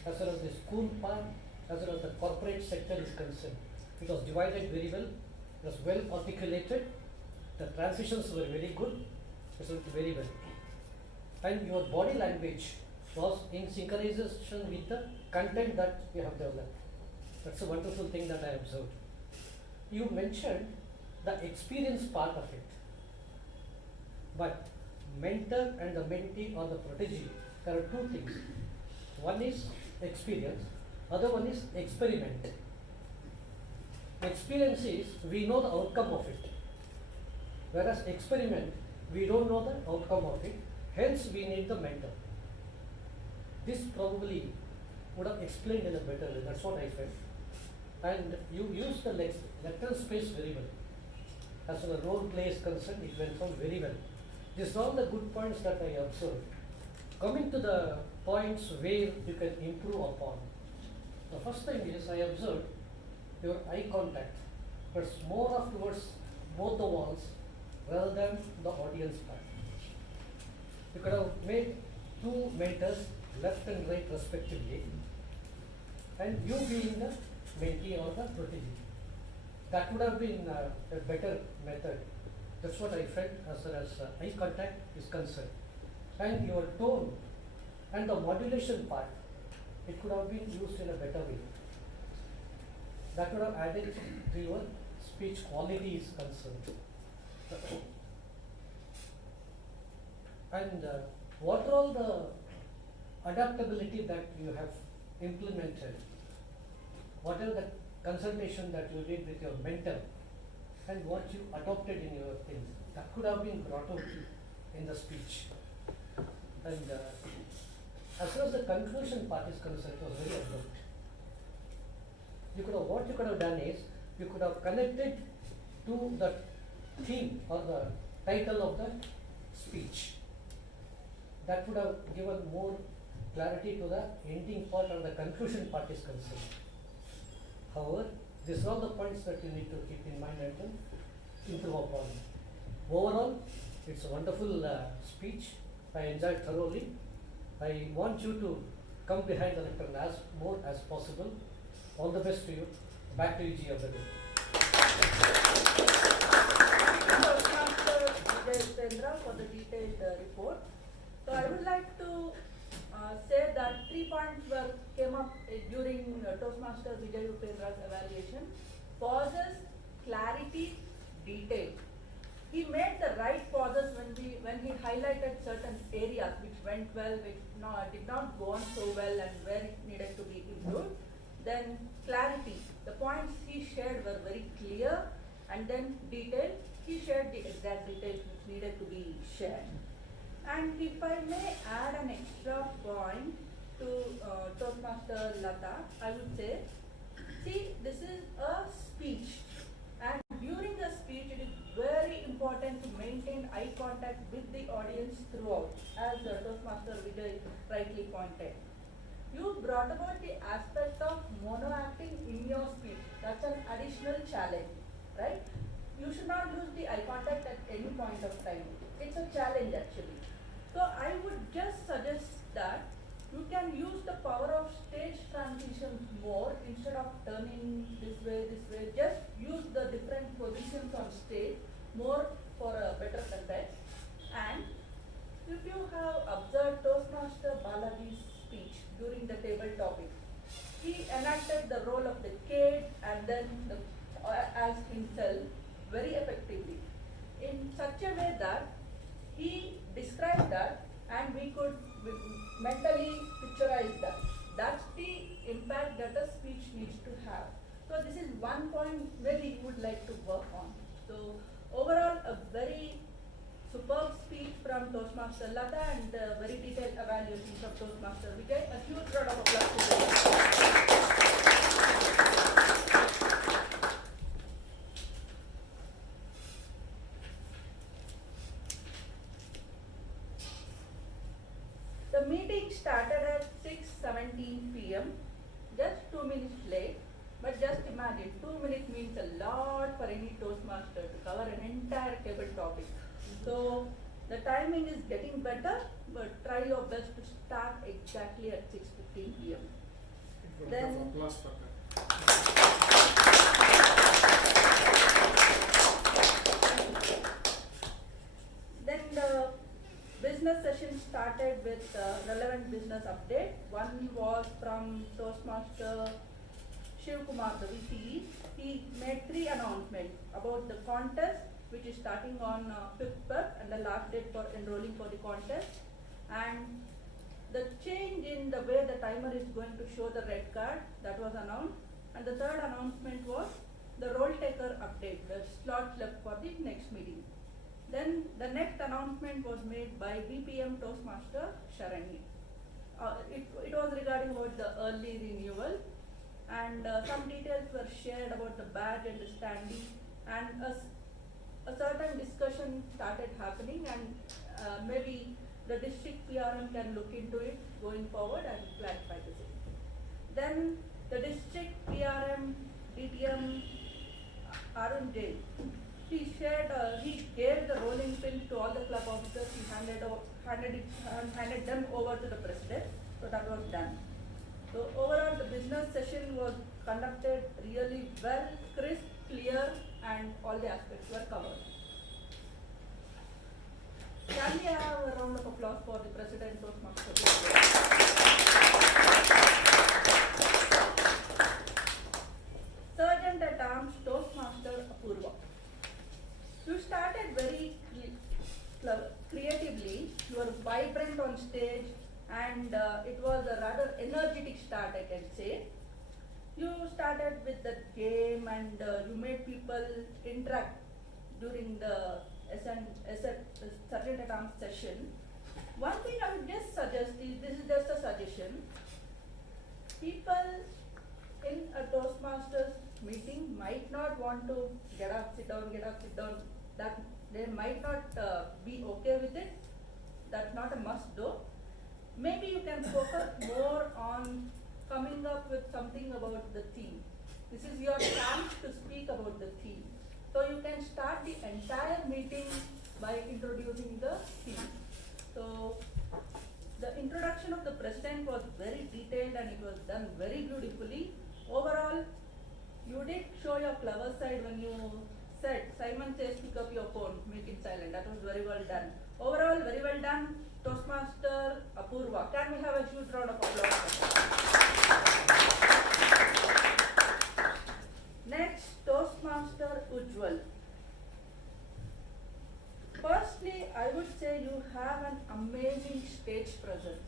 as well as the school part as well as the corporate sector is concerned, it was divided very well, it was well articulated, the transitions were very good, it was very well. And your body language was in synchronization with the content that you have developed. That's a wonderful thing that I observed. You mentioned the experience part of it, but mentor and the mentee or the protege, there are two things. One is experience, other one is experiment. Experience is we know the outcome of it, whereas experiment we don't know the outcome of it, hence we need the mentor. This probably would have explained in a better way, that's what I felt. And you used the lecture space very well. As far as the role play is concerned, it went on very well. These are all the good points that I observed. Coming to the points where you can improve upon. The first thing is I observed your eye contact was more of towards both the walls rather than the audience part. You could have made two mentors, left and right respectively, and you being the mentee or the protege. That would have been a better method. That's what I felt as far as eye contact is concerned. And your tone and the modulation part, it could have been used in a better way. That would have added to your speech quality is concerned. And what are all the adaptability that you have implemented? What are the consultation that you did with your mentor and what you adopted in your things? That could have been brought out in the speech. And as far as the conclusion part is concerned, it was very abrupt. What you could have done is, you could have connected to the theme or the title of the speech. That would have given more clarity to the ending part or the conclusion part is concerned. However, these are all the points that you need to keep in mind and then improve upon. Overall, it's a wonderful speech. I enjoyed thoroughly. I want you to come behind the lectern as more as possible. All the best to you. Back to you, G of the day. Toastmaster Vijay Upendra for the detailed report. So I would like to say that 3 points came up during Toastmaster Vijay Upendra's evaluation. Pauses, clarity, detail. He made the right pauses when he highlighted certain areas which went well, which did not go on so well, and where it needed to be improved. Then clarity. The points he shared were very clear, and then detail. He shared the exact details which needed to be shared. And if I may add an extra point to Toastmaster Latha, I would say, see, this is a speech, and during the speech it is very important to maintain eye contact with the audience throughout, as Toastmaster Vijay rightly pointed. You brought about the aspect of mono acting in your speech. That's an additional challenge, right? You should not lose the eye contact at any point of time. It's a challenge actually. So I would just suggest that you can use the power of stage transitions more instead of turning this way. Just use the different positions on stage more for a better context. And if you have observed Toastmaster Balaji's speech during the table topic, he enacted the role of the kid and then as himself very effectively in such a way that he described that and we could mentally picturize that. That's the impact that a speech needs to have. So this is one point maybe you would like to work on. So overall, a very superb speech from Toastmaster Latha and very detailed evaluation from Toastmaster Vijay. A huge round of applause to them. The meeting started at 6:17 p.m. just 2 minutes late. But just imagine, 2 minutes means a lot for any Toastmaster to cover an entire table topic. So the timing is getting better, but try your best to start exactly at 6:15 p.m. Then applause for that. Then the business session started with relevant business update. One was from Toastmaster Shivkumar, the VCE. He made 3 announcements about the contest, which is starting on 5th Feb and the last date for enrolling for the contest. And the change in the way the timer is going to show the red card, that was announced. And the third announcement was the roll taker update, the slots left for the next meeting. Then the next announcement was made by BPM Toastmaster Sharanya. It was regarding about the early renewal, and some details were shared about the badge and the standee, and a certain discussion started happening, and maybe the district PRM can look into it going forward and clarify the same. Then the district PRM DTM Aarunjain, he gave the rolling pin to all the club officers. He handed them over to the president. So that was done. So overall, the business session was conducted really well, crisp, clear, and all the aspects were covered. Can we have a round of applause for the President Toastmaster? Sergeant at Arms Toastmaster Apoorva. You started very creatively. You were vibrant on stage, and it was a rather energetic start, I can say. You started with the game, and you made people interact during the Sergeant at Arms session. One thing I would just suggest is, this is just a suggestion, people in a Toastmasters meeting might not want to get up, sit down, that they might not be okay with it. That's not a must though. maybe you can focus more on coming up with something about the theme. This is your chance to speak about the theme. So you can start the entire meeting by introducing the theme. So the introduction of the president was very detailed and it was done very beautifully. Overall, you did show your clever side when you said, Simon says pick up your phone, make it silent. That was very well done. Overall, very well done. Toastmaster Apoorva. Can we have a huge round of applause? Next, Toastmaster Ujwal. Firstly, I would say you have an amazing stage presence.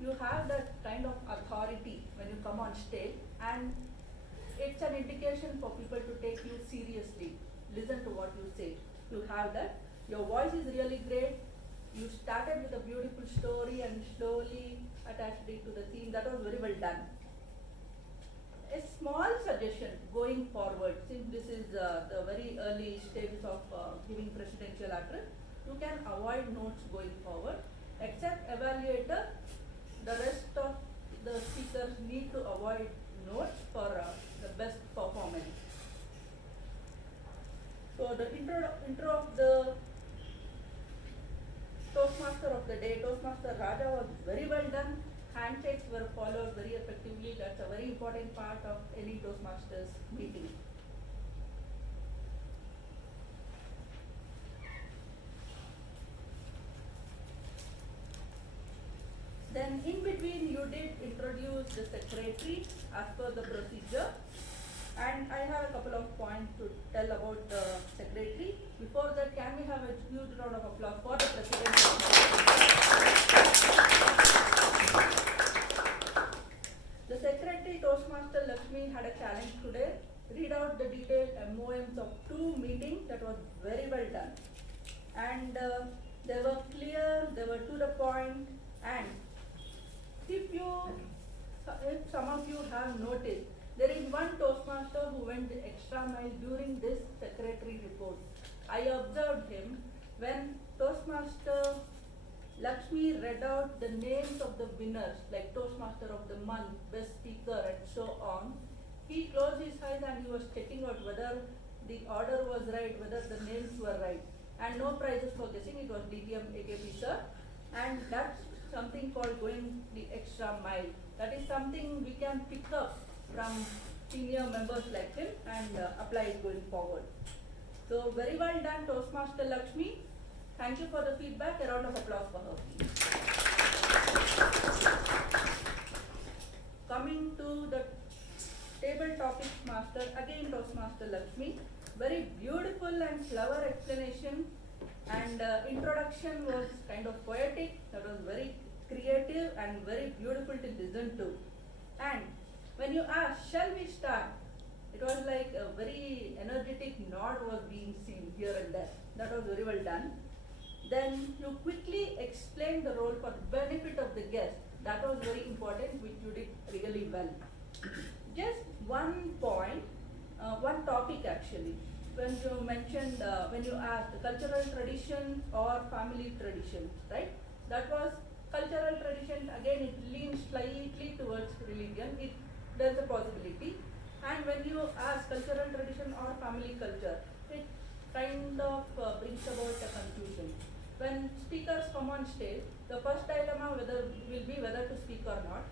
You have that kind of authority when you come on stage, and it's an indication for people to take you seriously. Listen to what you say. You have that. Your voice is really great. You started with a beautiful story and slowly attached it to the theme. That was very well done. A small suggestion going forward, since this is the very early stages of giving presidential address, you can avoid notes going forward. Except Evaluator, the rest of the speakers need to avoid notes for the best performance. So the intro of the Toastmaster of the day, Toastmaster Raja, was very well done. Handshakes were followed very effectively. That's a very important part of any Toastmasters meeting. Then in between you did introduce the secretary as per the procedure, and I have a couple of points to tell about the secretary. Before that, can we have a huge round of applause for the president? The secretary, Toastmaster Lakshmi, had a challenge today. Read out the detailed MOMs of 2 meetings. That was very well done. And they were clear, they were to the point, and if some of you have noticed, there is one Toastmaster who went the extra mile during this secretary report. I observed him when Toastmaster Lakshmi read out the names of the winners, like Toastmaster of the month, best speaker, and so on. He closed his eyes and he was checking out whether the order was right, whether the names were right. And no prizes for guessing, it was DTM AKP sir. And that's something called going the extra mile. That is something we can pick up from senior members like him and apply it going forward. So very well done, Toastmaster Lakshmi. Thank you for the feedback. A round of applause for her, please. Coming to the table topics master, again Toastmaster Lakshmi. Very beautiful and clever explanation, and introduction was kind of poetic. That was very creative and very beautiful to listen to. And when you asked, shall we start? It was like a very energetic nod was being seen here and there. That was very well done. Then you quickly explained the role for the benefit of the guest. That was very important, which you did really well. Just one point, one topic actually. When you mentioned, when you asked cultural tradition or family traditions, right? That was cultural tradition. Again, it leans slightly towards religion. There's a possibility. And when you ask cultural tradition or family culture, it kind of brings about a confusion. When speakers come on stage, the first dilemma will be whether to speak or not,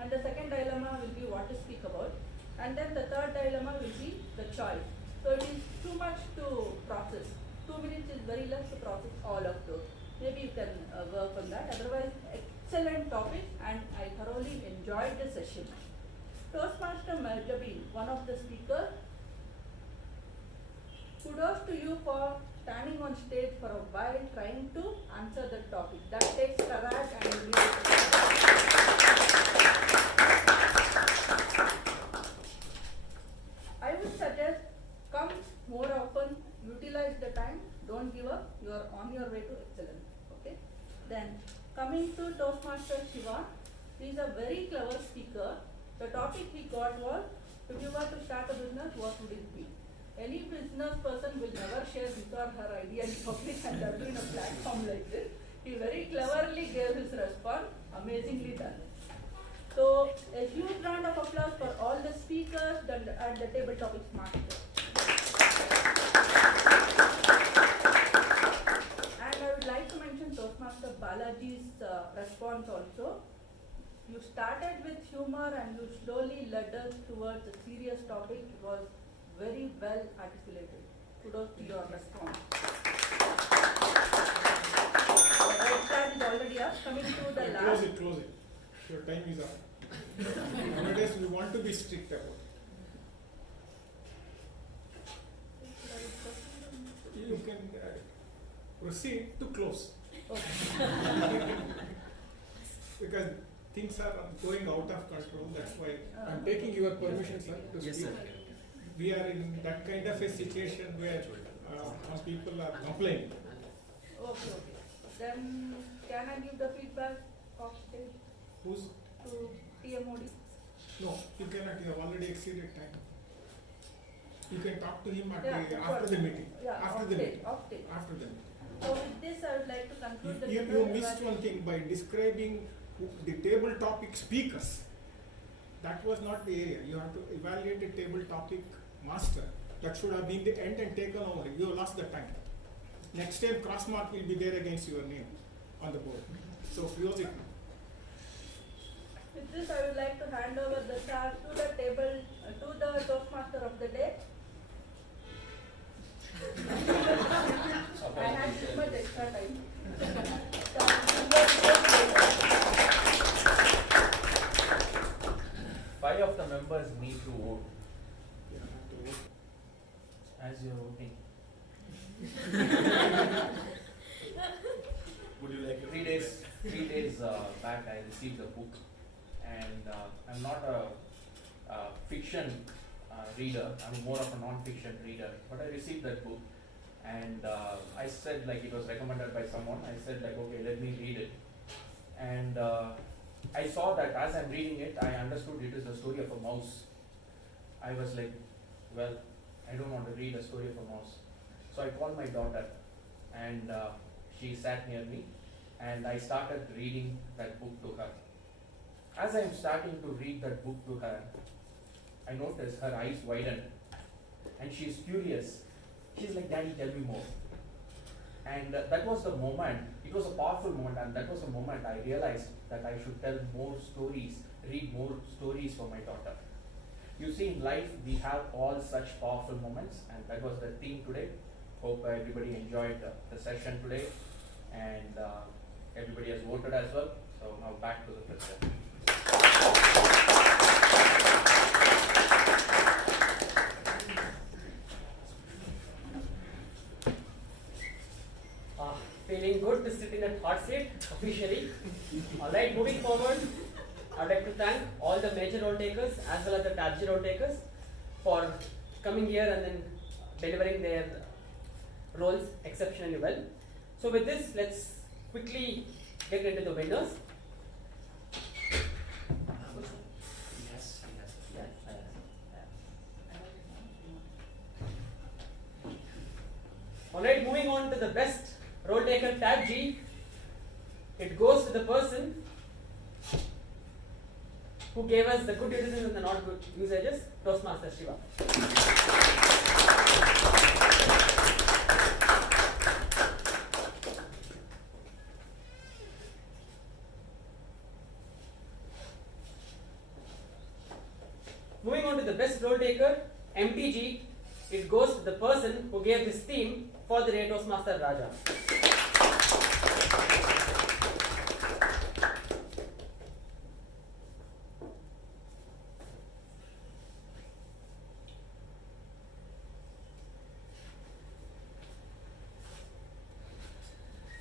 and the second dilemma will be what to speak about, and then the third dilemma will be the choice. So it is too much to process. 2 minutes is very less to process all of those. Maybe you can work on that. Otherwise, excellent topic, and I thoroughly enjoyed the session. Toastmaster Mehjabin, one of the speakers, kudos to you for standing on stage for a while trying to answer the topic. That takes courage and you need I would suggest come more often, utilize the time, don't give up, you are on your way to excellence. Okay? Then coming to Toastmaster Shiva, he is a very clever speaker. The topic he got was, if you were to start a business, what would it be? Any business person will never share his or her idea in public, and there has been a platform like this. He very cleverly gave his response. Amazingly done. So, a huge round of applause for all the speakers and the table topics master. And I would like to mention Toastmaster Balaji's response also. You started with humor and you slowly led us towards a serious topic. It was very well articulated. Kudos to your response. The red flag is already up. Coming to the last. Close it. Your time is up. Nowadays we want to be strict about it. You can proceed to close. Because things are going out of control, that's why I'm taking your permission, sir, to speak. Sir. We are in that kind of a situation where some people are complaining. Okay. Then can I give the feedback of stage Who's? to TMOD? No, you cannot, you have already exceeded time. You can talk to him after the meeting. After the meeting. After the meeting. So with this I would like to conclude the You general missed one thing by describing the table topic speakers. That was not the area. You have to evaluate the table topic master. That should have been the end and taken over. You have lost the time. Next time cross mark will be there against your name on the board. So close it now. With this I would like to hand over the charge to the table, to the Toastmaster of the day. I had too much extra time. Five of the members need to vote. As you're voting. Would you like 3 days back I received the book, and I'm not a fiction reader, I'm more of a non-fiction reader, but I received that book, and I said, like, it was recommended by someone, I said, like, okay, let me read it, and I saw that as I'm reading it, I understood it is the story of a mouse. I was like, well, I don't want to read a story of a mouse. So I called my daughter, and she sat near me, and I started reading that book to her. As I'm starting to read that book to her, I noticed her eyes widen, and she's curious. She's like, Daddy, tell me more. And that was the moment, it was a powerful moment, and that was the moment I realized that I should tell more stories, read more stories for my daughter. You see, in life, we have all such powerful moments, and that was the theme today. Hope everybody enjoyed the session today, and everybody has voted as well. So now back to the president. Feeling good to sit in that hot seat officially. Alright, moving forward, I'd like to thank all the major role takers as well as the TAPG role takers for coming here and then delivering their roles exceptionally well. So with this, let's quickly get into the winners. Alright, moving on to the best role taker TAPG. It goes to the person who gave us the good usages and the not good usages, Toastmasters Shiva. Moving on to the best role taker, MTG, it goes to the person who gave this theme for the day, Toastmaster Raja.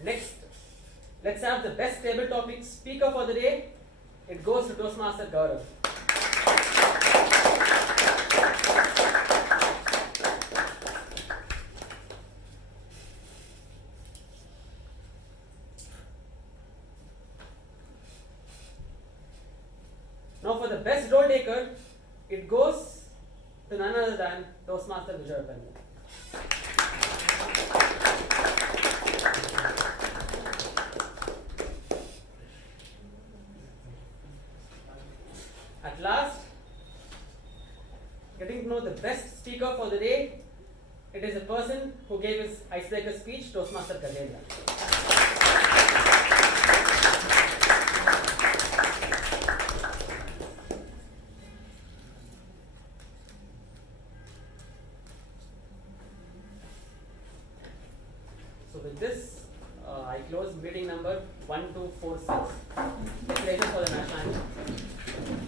Next, let's have the best table topic speaker for the day. It goes to Toastmaster Gaurav. Now for the best role taker, it goes to none other than Toastmaster Vijay. the best speaker for the day. It is a person who gave his icebreaker speech, Toastmaster Gajendra. So with this, I close meeting number 1246. Pleasure for the national anthem.